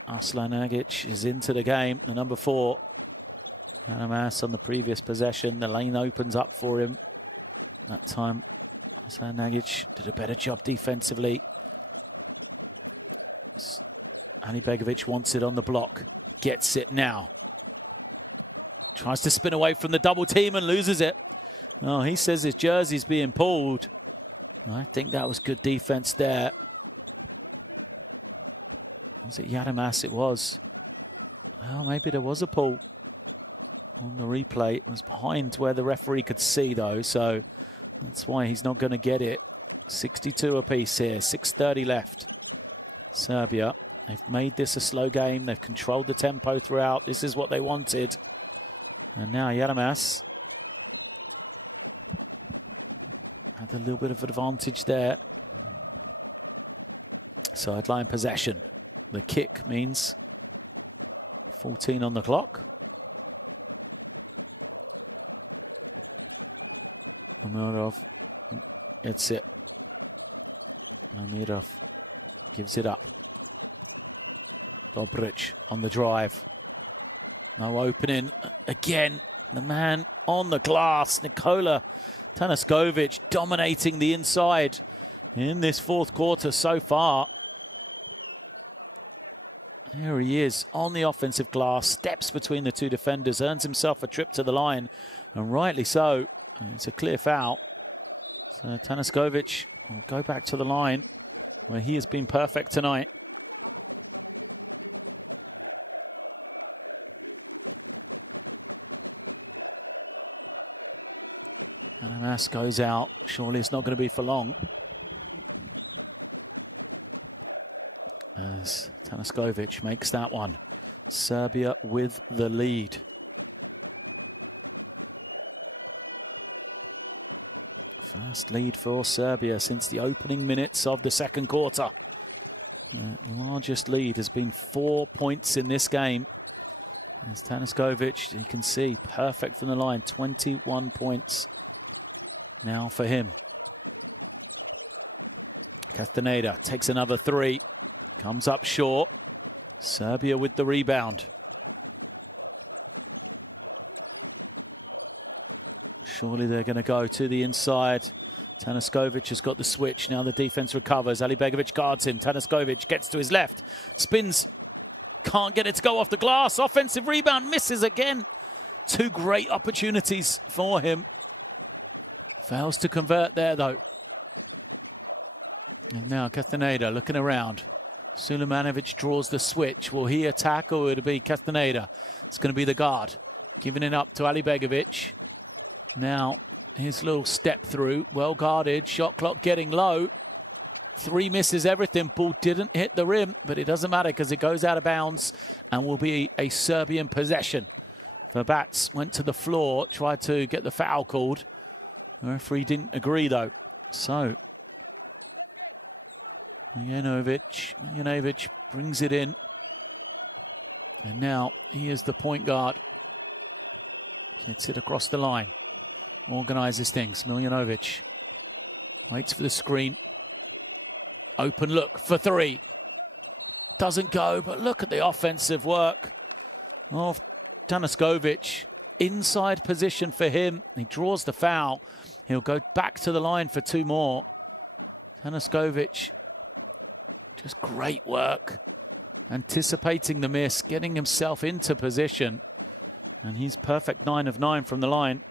Arslan Nagic is into the game, the number 4. Yadamas on the previous possession. The lane opens up for him. That time, Arslan Nagic did a better job defensively. Alibegovic wants it on the block. Gets it now. Tries to spin away from the double team and loses it. Oh, he says his jersey's being pulled. I think that was good defense there. Was it Yadamas? It was. Well, maybe there was a pull on the replay. It was behind where the referee could see, though, so that's why he's not going to get it. 62 apiece here, 6:30 left. Serbia, they've made this a slow game. They've controlled the tempo throughout. This is what they wanted. And now Yadamas had a little bit of advantage there. Sideline possession. The kick means 14 on the clock. Amirov, it's it. Amirov gives it up. Dobric on the drive. No opening. Again, the man on the glass, Nikola Tanaskovic, dominating the inside in this fourth quarter so far. Here he is on the offensive glass, steps between the two defenders, earns himself a trip to the line, and rightly so. It's a clear foul. So Tanaskovic will go back to the line where he has been perfect tonight. Adamas goes out. Surely it's not going to be for long. As Tanaskovic makes that one. Serbia with the lead. First lead for Serbia since the opening minutes of the second quarter. Largest lead has been 4 points in this game. As Tanaskovic, you can see, perfect from the line. 21 points now for him. Castaneda takes another three. Comes up short. Serbia with the rebound. Surely they're going to go to the inside. Tanaskovic has got the switch. Now the defense recovers. Alibegovic guards him. Tanaskovic gets to his left. Spins. Can't get it to go off the glass. Offensive rebound. Misses again. Two great opportunities for him. Fails to convert there, though. And now Castaneda looking around. Sulemanovic draws the switch. Will he attack or will it be Castaneda? It's going to be the guard. Giving it up to Alibegovic. Now, his little step through. Well guarded. Shot clock getting low. Three misses everything. Ball didn't hit the rim, but it doesn't matter because it goes out of bounds and will be a Serbian possession. Verbats went to the floor, tried to get the foul called. The referee didn't agree, though. So, Miljanovic brings it in. And now he is the point guard. Gets it across the line. Organizes things. Miljanovic waits for the screen. Open look for three. Doesn't go, but look at the offensive work of Tanaskovic. Inside position for him. He draws the foul. He'll go back to the line for two more. Tanaskovic, just great work. Anticipating the miss, getting himself into position. And he's perfect 9 of 9 from the line.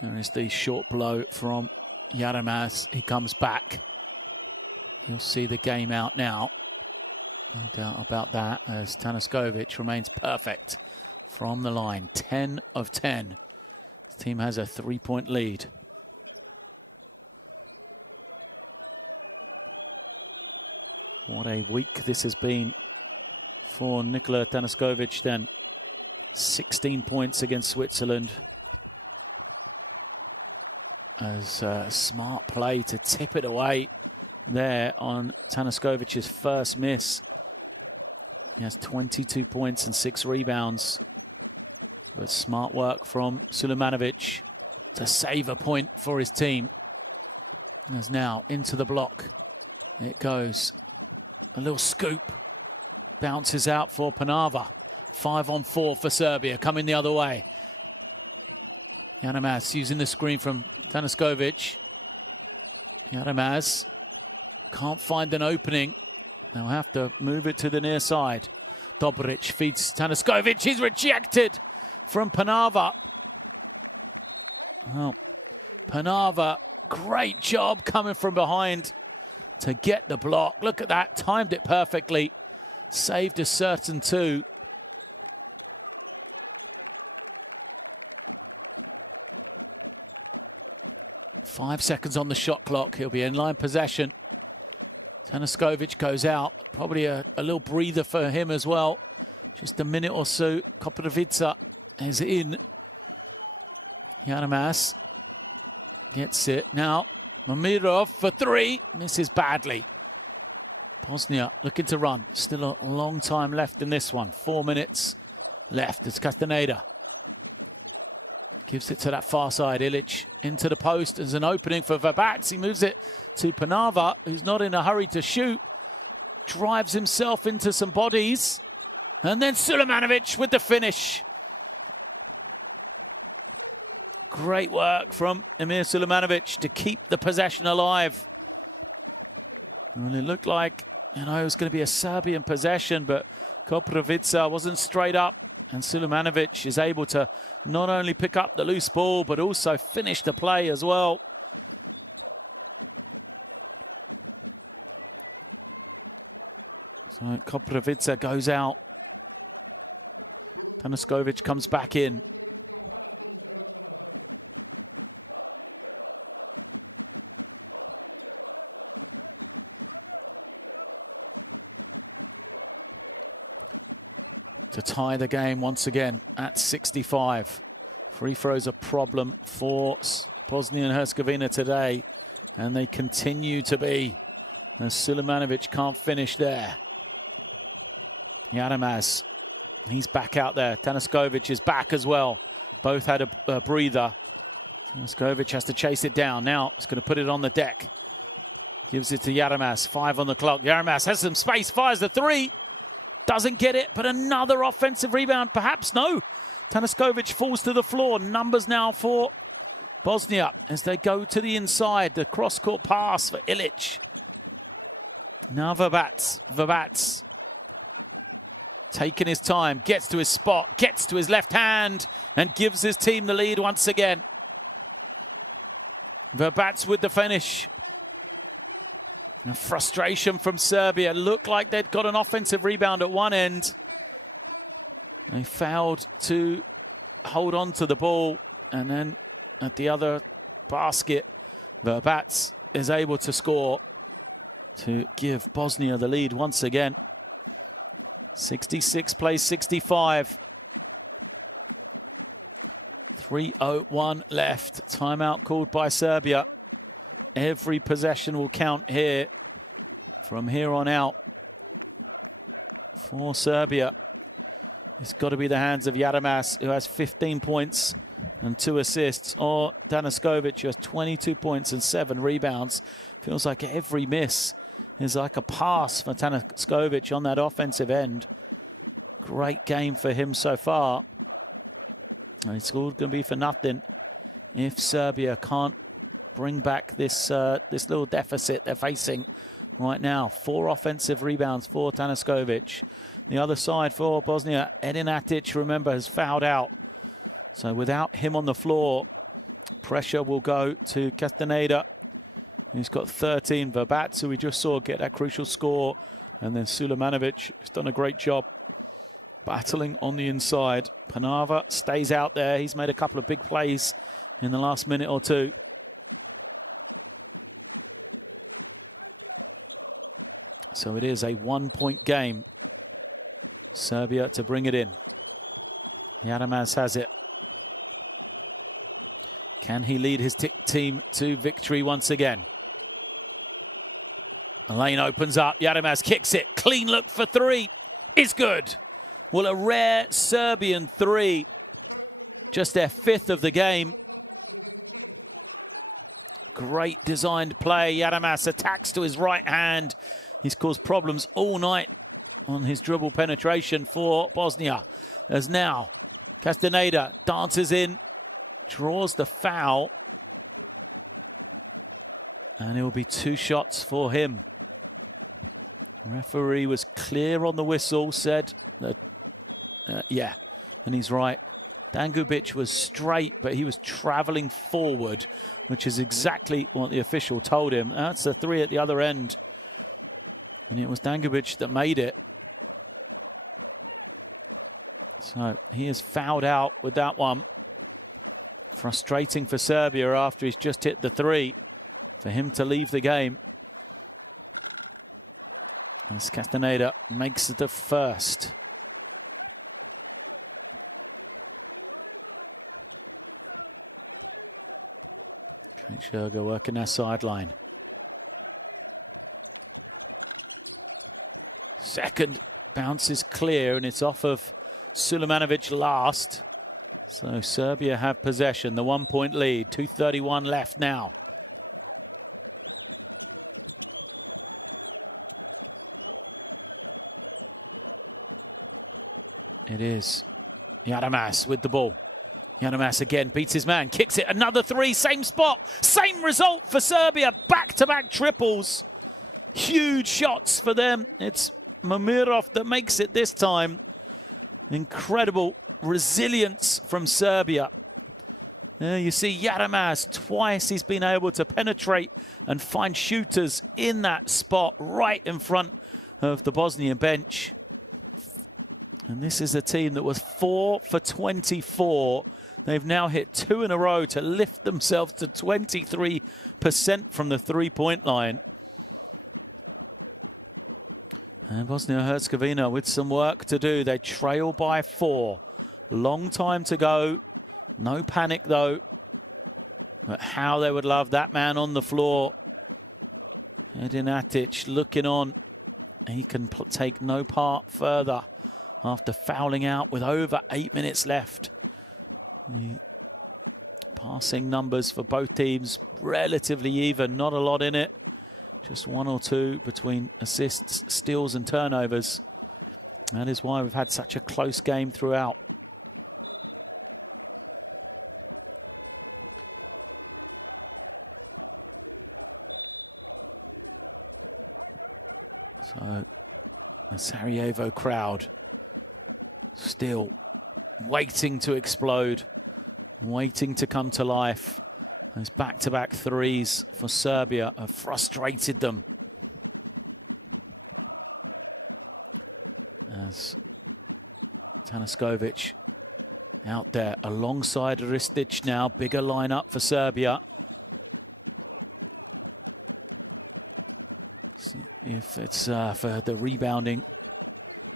There is the short blow from Yaramaz. He comes back. He'll see the game out now. No doubt about that, as Tanaskovic remains perfect from the line. 10 of 10. His team has a 3-point lead. What a week this has been for Nikola Tanaskovic then. 16 points against Switzerland. As a smart play to tip it away there on Tanaskovic's first miss. He has 22 points and 6 rebounds. But smart work from Sulemanovic to save a point for his team. As now into the block. It goes. A little scoop. Bounces out for Panava. 5-on-4 for Serbia. Coming the other way. Yaramaz using the screen from Tanaskovic. Yaramaz can't find an opening. They'll have to move it to the near side. Dobric feeds Tanaskovic. He's rejected from Panava. Well, Panava, great job coming from behind to get the block. Look at that. Timed it perfectly. Saved a certain two. Five seconds on the shot clock. He'll be in line possession. Tanaskovic goes out. Probably a little breather for him as well. Just a minute or so. Koprivica is in. Yanamas gets it. Now, Mamirov for three. Misses badly. Bosnia looking to run. Still a long time left in this one. 4 minutes left. It's Castaneda. Gives it to that far side. Ilic into the post. There's an opening for Verbats. He moves it to Panava, who's not in a hurry to shoot. Drives himself into some bodies. And then Sulemanovic with the finish. Great work from Emir Sulemanovic to keep the possession alive. Well, it looked like, it was going to be a Serbian possession, but Koprivica wasn't straight up. And Sulemanovic is able to not only pick up the loose ball, but also finish the play as well. So Koprivica goes out. Tanaskovic comes back in. To tie the game once again at 65. Free throws a problem for Bosnia and Herzegovina today, and they continue to be, as Sulemanovic can't finish there. Yadamaz, he's back out there. Tanaskovic is back as well. Both had a breather. Tanaskovic has to chase it down. Now it's going to put it on the deck. Gives it to Yadamaz. 5 on the clock. Yadamaz has some space, fires the three. Doesn't get it, but another offensive rebound. Perhaps no. Tanaskovic falls to the floor. Numbers now for Bosnia as they go to the inside. The cross-court pass for Ilic. Now Verbats. Verbats taking his time. Gets to his spot. Gets to his left hand. And gives his team the lead once again. Verbats with the finish. A frustration from Serbia. Looked like they'd got an offensive rebound at one end. They failed to hold on to the ball. And then at the other basket, Verbats is able to score to give Bosnia the lead once again. 66 plays 65. 3:01 left. Timeout called by Serbia. Every possession will count here from here on out for Serbia. It's got to be the hands of Yadamas, who has 15 points and 2 assists, or Tanaskovic, who has 22 points and 7 rebounds. Feels like every miss is like a pass for Tanaskovic on that offensive end. Great game for him so far. And it's all going to be for nothing if Serbia can't bring back this this little deficit they're facing right now. 4 offensive rebounds for Tanaskovic. The other side for Bosnia, Edin Atic, remember, has fouled out. So without him on the floor, pressure will go to Castaneda. He's got 13. Verbats, who we just saw get that crucial score. And then Sulemanovic, who's done a great job battling on the inside. Panava stays out there. He's made a couple of big plays in the last minute or two. So it is a 1-point game. Serbia to bring it in. Yadamaz has it. Can he lead his team to victory once again? The lane opens up. Yadamaz kicks it. Clean look for 3. It's good. Well, a rare Serbian 3. Just their 5th of the game. Great designed play. Yadamaz attacks to his right hand. He's caused problems all night on his dribble penetration for Bosnia. As now, Castaneda dances in, draws the foul. And it will be 2 shots for him. Referee was clear on the whistle, said that, yeah, and he's right. Dangubic was straight, but he was travelling forward, which is exactly what the official told him. That's a 3 at the other end. And it was Dangubic that made it. So he is fouled out with that one. Frustrating for Serbia after he's just hit the 3 for him to leave the game. As Castaneda makes the first. Sugar working their sideline. Second bounce is clear, and it's off of Sulejmanovic last. So Serbia have possession, the 1 point lead, 2:31 left now. It is Yaramas with the ball. Yaramas again beats his man, kicks it, another three, same spot, same result for Serbia, back-to-back triples. Huge shots for them. It's Momirov that makes it this time. Incredible resilience from Serbia. There you see Yaramas, twice he's been able to penetrate and find shooters in that spot right in front of the Bosnian bench. And this is a team that was 4 for 24. They've now hit 2 in a row to lift themselves to 23% from the three-point line. And Bosnia-Herzegovina with some work to do. They trail by 4. Long time to go. No panic, though. But how they would love that man on the floor. Edin Atic looking on. He can take no part further after fouling out with over 8 minutes left. The passing numbers for both teams relatively even. Not a lot in it. Just 1 or 2 between assists, steals and turnovers. That is why we've had such a close game throughout. So the Sarajevo crowd still waiting to explode, waiting to come to life. Those back-to-back threes for Serbia have frustrated them. As Tanaskovic out there alongside Ristic now. Bigger lineup for Serbia. See if it's for the rebounding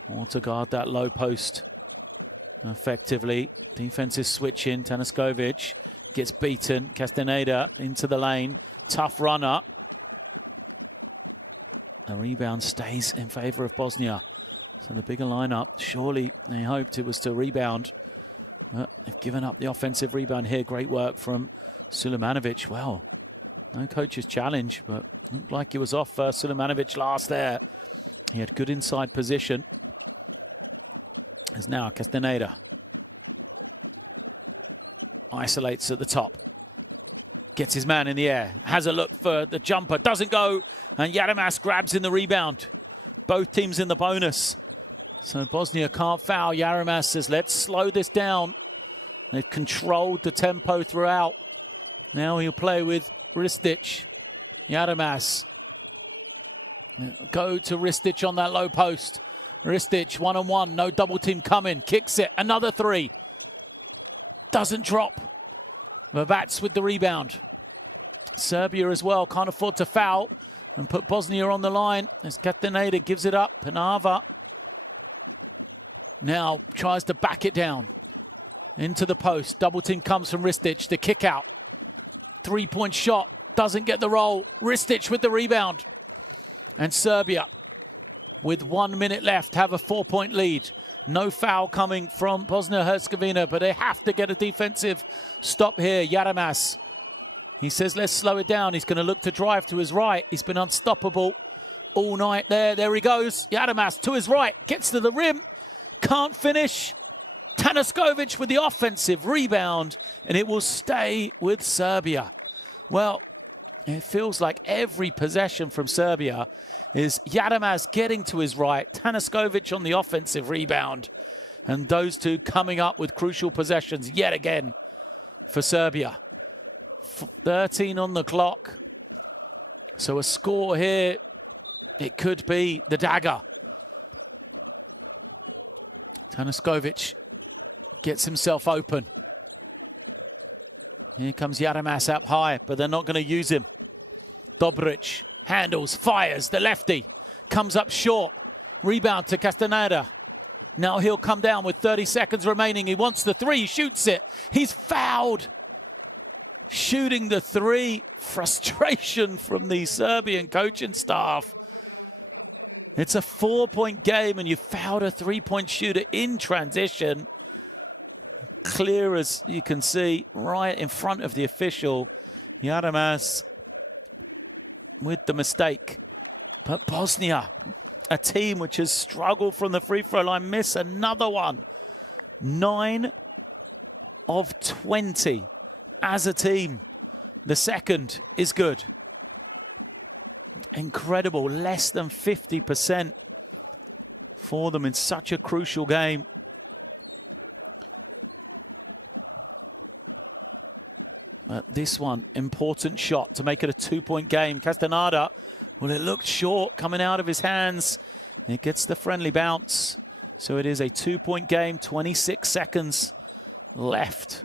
or to guard that low post effectively. Defense is switching. Tanaskovic gets beaten. Castaneda into the lane. Tough runner. The rebound stays in favor of Bosnia. So the bigger lineup, surely they hoped it was to rebound. But they've given up the offensive rebound here. Great work from Sulejmanovic. Well, no coach's challenge, but looked like he was off Sulejmanovic last there. He had good inside position. As now Castaneda isolates at the top. Gets his man in the air. Has a look for the jumper. Doesn't go. And Yaramas grabs in the rebound. Both teams in the bonus. So Bosnia can't foul. Yaramas says, let's slow this down. They've controlled the tempo throughout. Now he'll play with Ristic. Yaramas. Go to Ristic on that low post. Ristic, one-on-one. No double team coming. Kicks it. Another three. Doesn't drop. Vavats with the rebound. Serbia as well. Can't afford to foul and put Bosnia on the line. As Castaneda gives it up. Panava now tries to back it down. Into the post. Double team comes from Ristic. The kick out. 3-point shot. Doesn't get the roll. Ristic with the rebound. And Serbia, with 1 minute left, have a 4-point lead. No foul coming from Bosnia-Herzegovina, but they have to get a defensive stop here. Yaramas, he says, let's slow it down. He's going to look to drive to his right. He's been unstoppable all night there. There he goes. Yaramas to his right, gets to the rim. Can't finish. Tanaskovic with the offensive rebound, and it will stay with Serbia. Well, it feels like every possession from Serbia is Yaramas getting to his right, Tanaskovic on the offensive rebound, and those two coming up with crucial possessions yet again for Serbia. 13 on the clock. So a score here, it could be the dagger. Tanaskovic gets himself open. Here comes Yaramas up high, but they're not going to use him. Dobric handles, fires, the lefty. Comes up short. Rebound to Castaneda. Now he'll come down with 30 seconds remaining. He wants the three, shoots it. He's fouled. shooting the three. Frustration from the Serbian coaching staff. It's a 4-point game and you fouled a 3-point shooter in transition. Clear as you can see, right in front of the official. Yadamas with the mistake. But Bosnia, a team which has struggled from the free throw line, miss another one. 9 of 20 as a team. The second is good. Incredible, less than 50% for them in such a crucial game. But this one, important shot to make it a 2-point game. Castaneda, well, it looked short coming out of his hands. It gets the friendly bounce. So it is a 2-point game, 26 seconds left.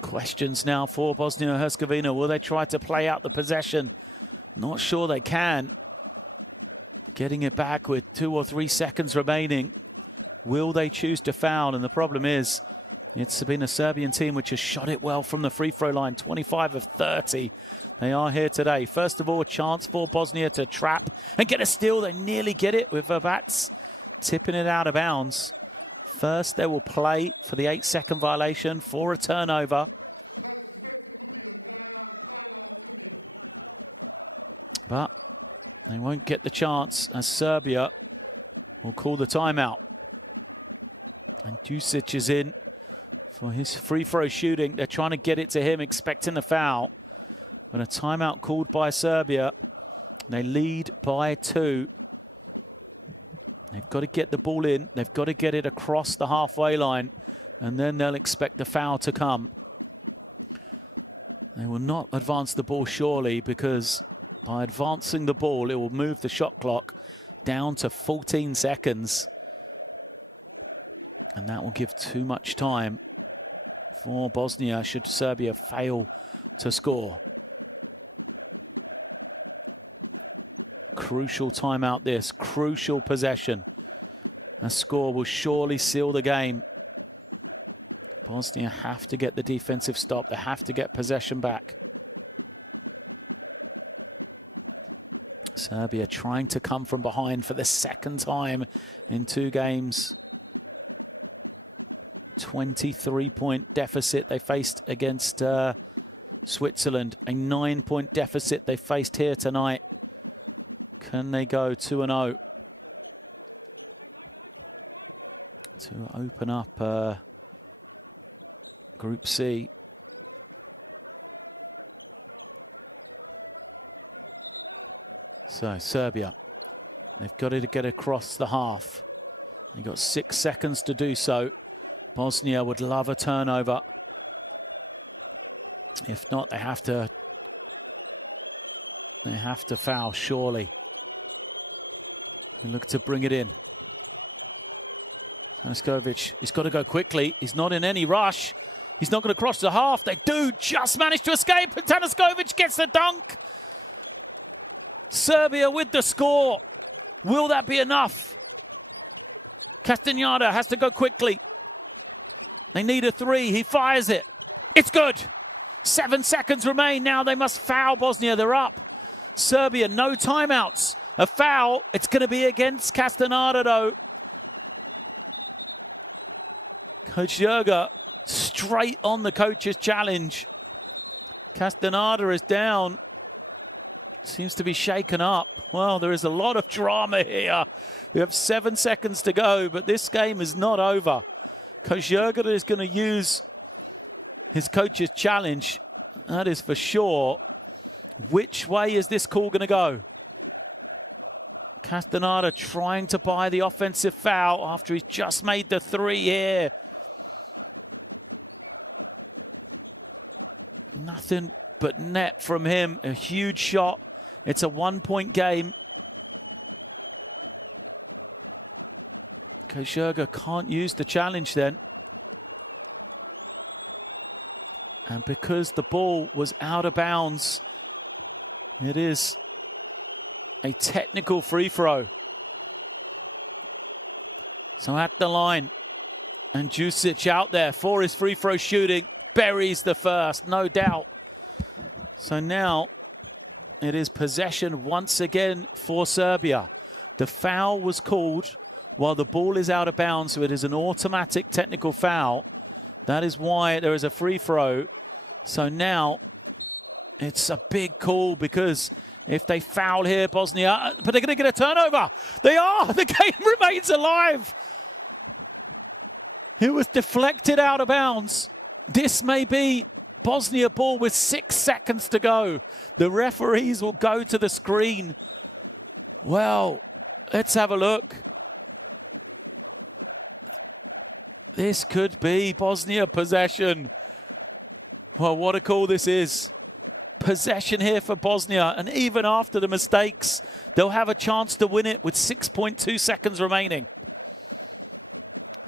Questions now for Bosnia and Herzegovina. Will they try to play out the possession? Not sure they can. Getting it back with 2 or 3 seconds remaining. Will they choose to foul? And the problem is, it's been a Serbian team which has shot it well from the free throw line. 25 of 30. They are here today. First of all, a chance for Bosnia to trap and get a steal. They nearly get it with Verbats tipping it out of bounds. First, they will play for the 8-second violation for a turnover. But they won't get the chance as Serbia will call the timeout. And Dusic is in for his free throw shooting. They're trying to get it to him, expecting the foul. But a timeout called by Serbia. They lead by 2. They've got to get the ball in. They've got to get it across the halfway line. And then they'll expect the foul to come. They will not advance the ball surely, because by advancing the ball, it will move the shot clock down to 14 seconds. And that will give too much time for Bosnia should Serbia fail to score. Crucial timeout this, crucial possession. A score will surely seal the game. Bosnia have to get the defensive stop. They have to get possession back. Serbia trying to come from behind for the second time in 2 games. 23-point deficit they faced against Switzerland. A 9-point deficit they faced here tonight. Can they go 2-0 to open up Group C? So Serbia, they've got to get across the half. They've got 6 seconds to do so. Bosnia would love a turnover. If not, they have to foul surely. And look to bring it in. Tanaskovic, he's got to go quickly. He's not in any rush. He's not going to cross the half. They do just manage to escape, and Tanaskovic gets the dunk. Serbia with the score. Will that be enough? Castaneda has to go quickly. They need a 3. He fires it. It's good. 7 seconds remain. Now they must foul Bosnia. They're up. Serbia, no timeouts. A foul. It's going to be against Castaneda, though. Coach Jurga straight on the coach's challenge. Castaneda is down. Seems to be shaken up. Well, there is a lot of drama here. We have 7 seconds to go, but this game is not over. Coach Jurga is going to use his coach's challenge. That is for sure. Which way is this call going to go? Castaneda trying to buy the offensive foul after he's just made the 3 here. Nothing but net from him. A huge shot. It's a 1-point game. Coach Jurga can't use the challenge then. And because the ball was out of bounds, it is a technical free throw. So at the line, and Jusic out there for his free throw shooting, buries the first, no doubt. So now it is possession once again for Serbia. The foul was called while the ball is out of bounds, so it is an automatic technical foul. That is why there is a free throw. So now it's a big call, because if they foul here, Bosnia, but they're going to get a turnover. They are. The game remains alive. It was deflected out of bounds. This may be Bosnia ball with 6 seconds to go. The referees will go to the screen. Well, let's have a look. This could be Bosnia possession. Well, what a call this is. Possession here for Bosnia, and even after the mistakes, they'll have a chance to win it with 6.2 seconds remaining.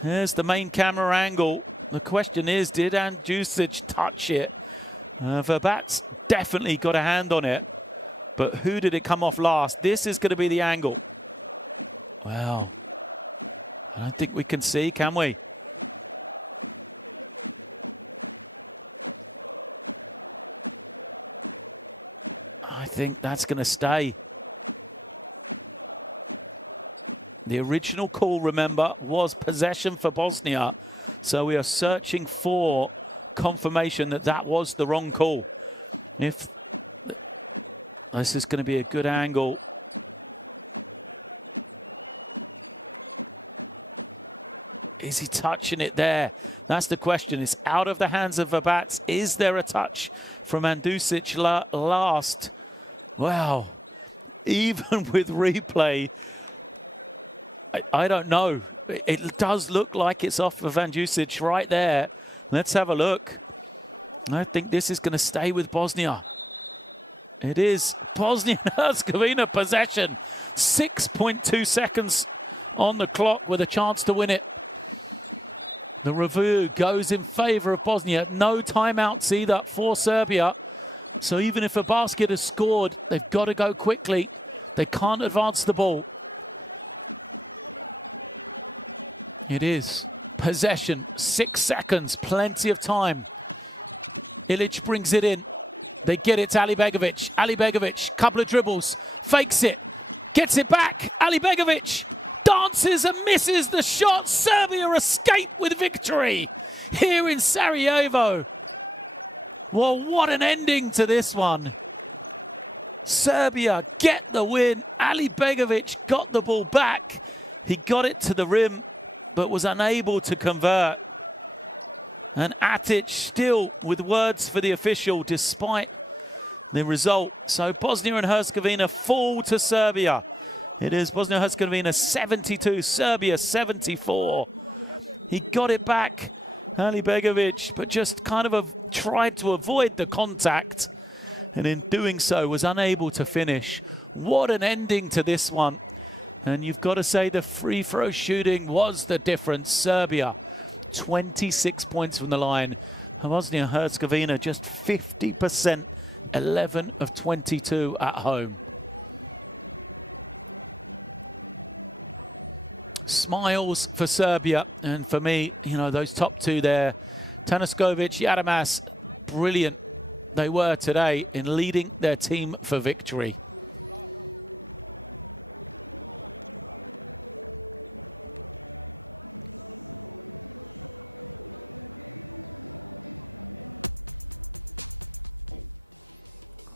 Here's the main camera angle. The question is, did Andjusic touch it? Verbat's definitely got a hand on it, but who did it come off last? This is going to be the angle. Wow. I don't think we can see, can we? I think that's going to stay. The original call, remember, was possession for Bosnia. So we are searching for confirmation that that was the wrong call. If this is going to be a good angle. Is he touching it there? That's the question. It's out of the hands of Verbat. Is there a touch from Andjusic last? Wow. Even with replay, I don't know. It does look like it's off of Andjusic right there. Let's have a look. I think this is going to stay with Bosnia. It is Bosnia and Herzegovina possession. 6.2 seconds on the clock with a chance to win it. The review goes in favor of Bosnia. No timeouts either for Serbia. So even if a basket is scored, they've got to go quickly. They can't advance the ball. It is possession. 6 seconds. Plenty of time. Ilic brings it in. They get it to Ali Begovic. Ali Begovic, couple of dribbles. Fakes it. Gets it back. Ali Begovic dances and misses the shot. Serbia escape with victory here in Sarajevo. Well, what an ending to this one. Serbia get the win. Ali Begovic got the ball back. He got it to the rim, but was unable to convert. And Atic still with words for the official despite the result. So Bosnia and Herzegovina fall to Serbia. It is Bosnia and Herzegovina 72, Serbia 74. He got it back, Ali Begovic, but just kind of tried to avoid the contact. And in doing so, was unable to finish. What an ending to this one. And you've got to say the free throw shooting was the difference. Serbia, 26 points from the line. Bosnia and Herzegovina, just 50%, 11 of 22 at home. Smiles for Serbia, and for me, you know, those top two there, Tanaskovic, Yadamas, brilliant they were today in leading their team for victory.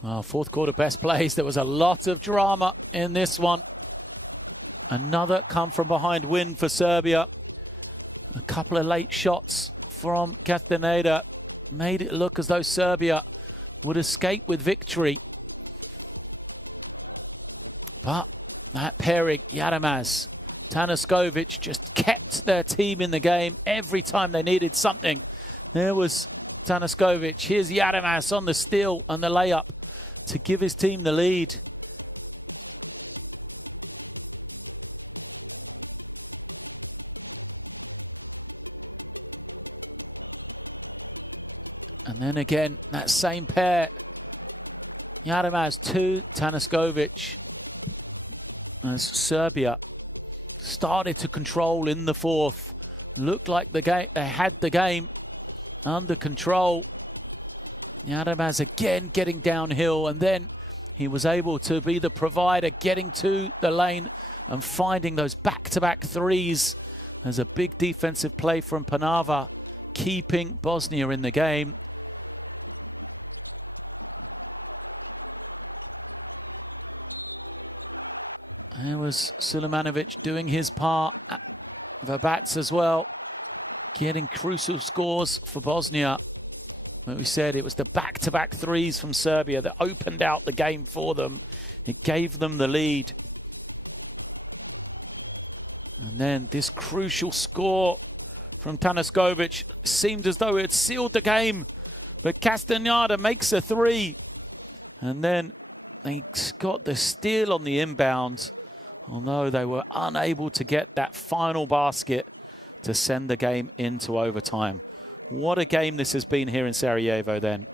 Well, fourth quarter best plays. There was a lot of drama in this one. Another come from behind win for Serbia. A couple of late shots from Castaneda made it look as though Serbia would escape with victory. But that pairing, Yadamas, Tanaskovic, just kept their team in the game every time they needed something. There was Tanaskovic. Here's Yadamas on the steal and the layup to give his team the lead. And then again, that same pair. Yadamas to Tanaskovic as Serbia started to control in the fourth. Looked like the game, they had the game under control. Yadamaz again getting downhill, and then he was able to be the provider, getting to the lane and finding those back-to-back threes. There's a big defensive play from Panava, keeping Bosnia in the game. There was Sulemanovic doing his part. Verbats as well, getting crucial scores for Bosnia. Like we said, it was the back-to-back threes from Serbia that opened out the game for them. It gave them the lead. And then this crucial score from Tanaskovic seemed as though it had sealed the game. But Castaneda makes a three. And then they got the steal on the inbound, although they were unable to get that final basket to send the game into overtime. What a game this has been here in Sarajevo then,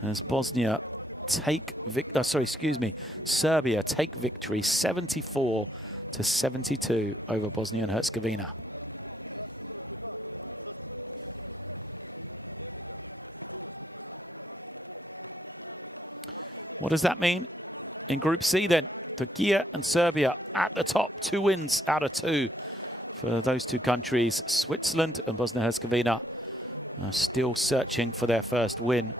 as Serbia take victory 74-72 over Bosnia and Herzegovina. What does that mean in Group C then? Turkey and Serbia at the top, 2 wins out of 2 for those two countries. Switzerland and Bosnia and Herzegovina are still searching for their first win.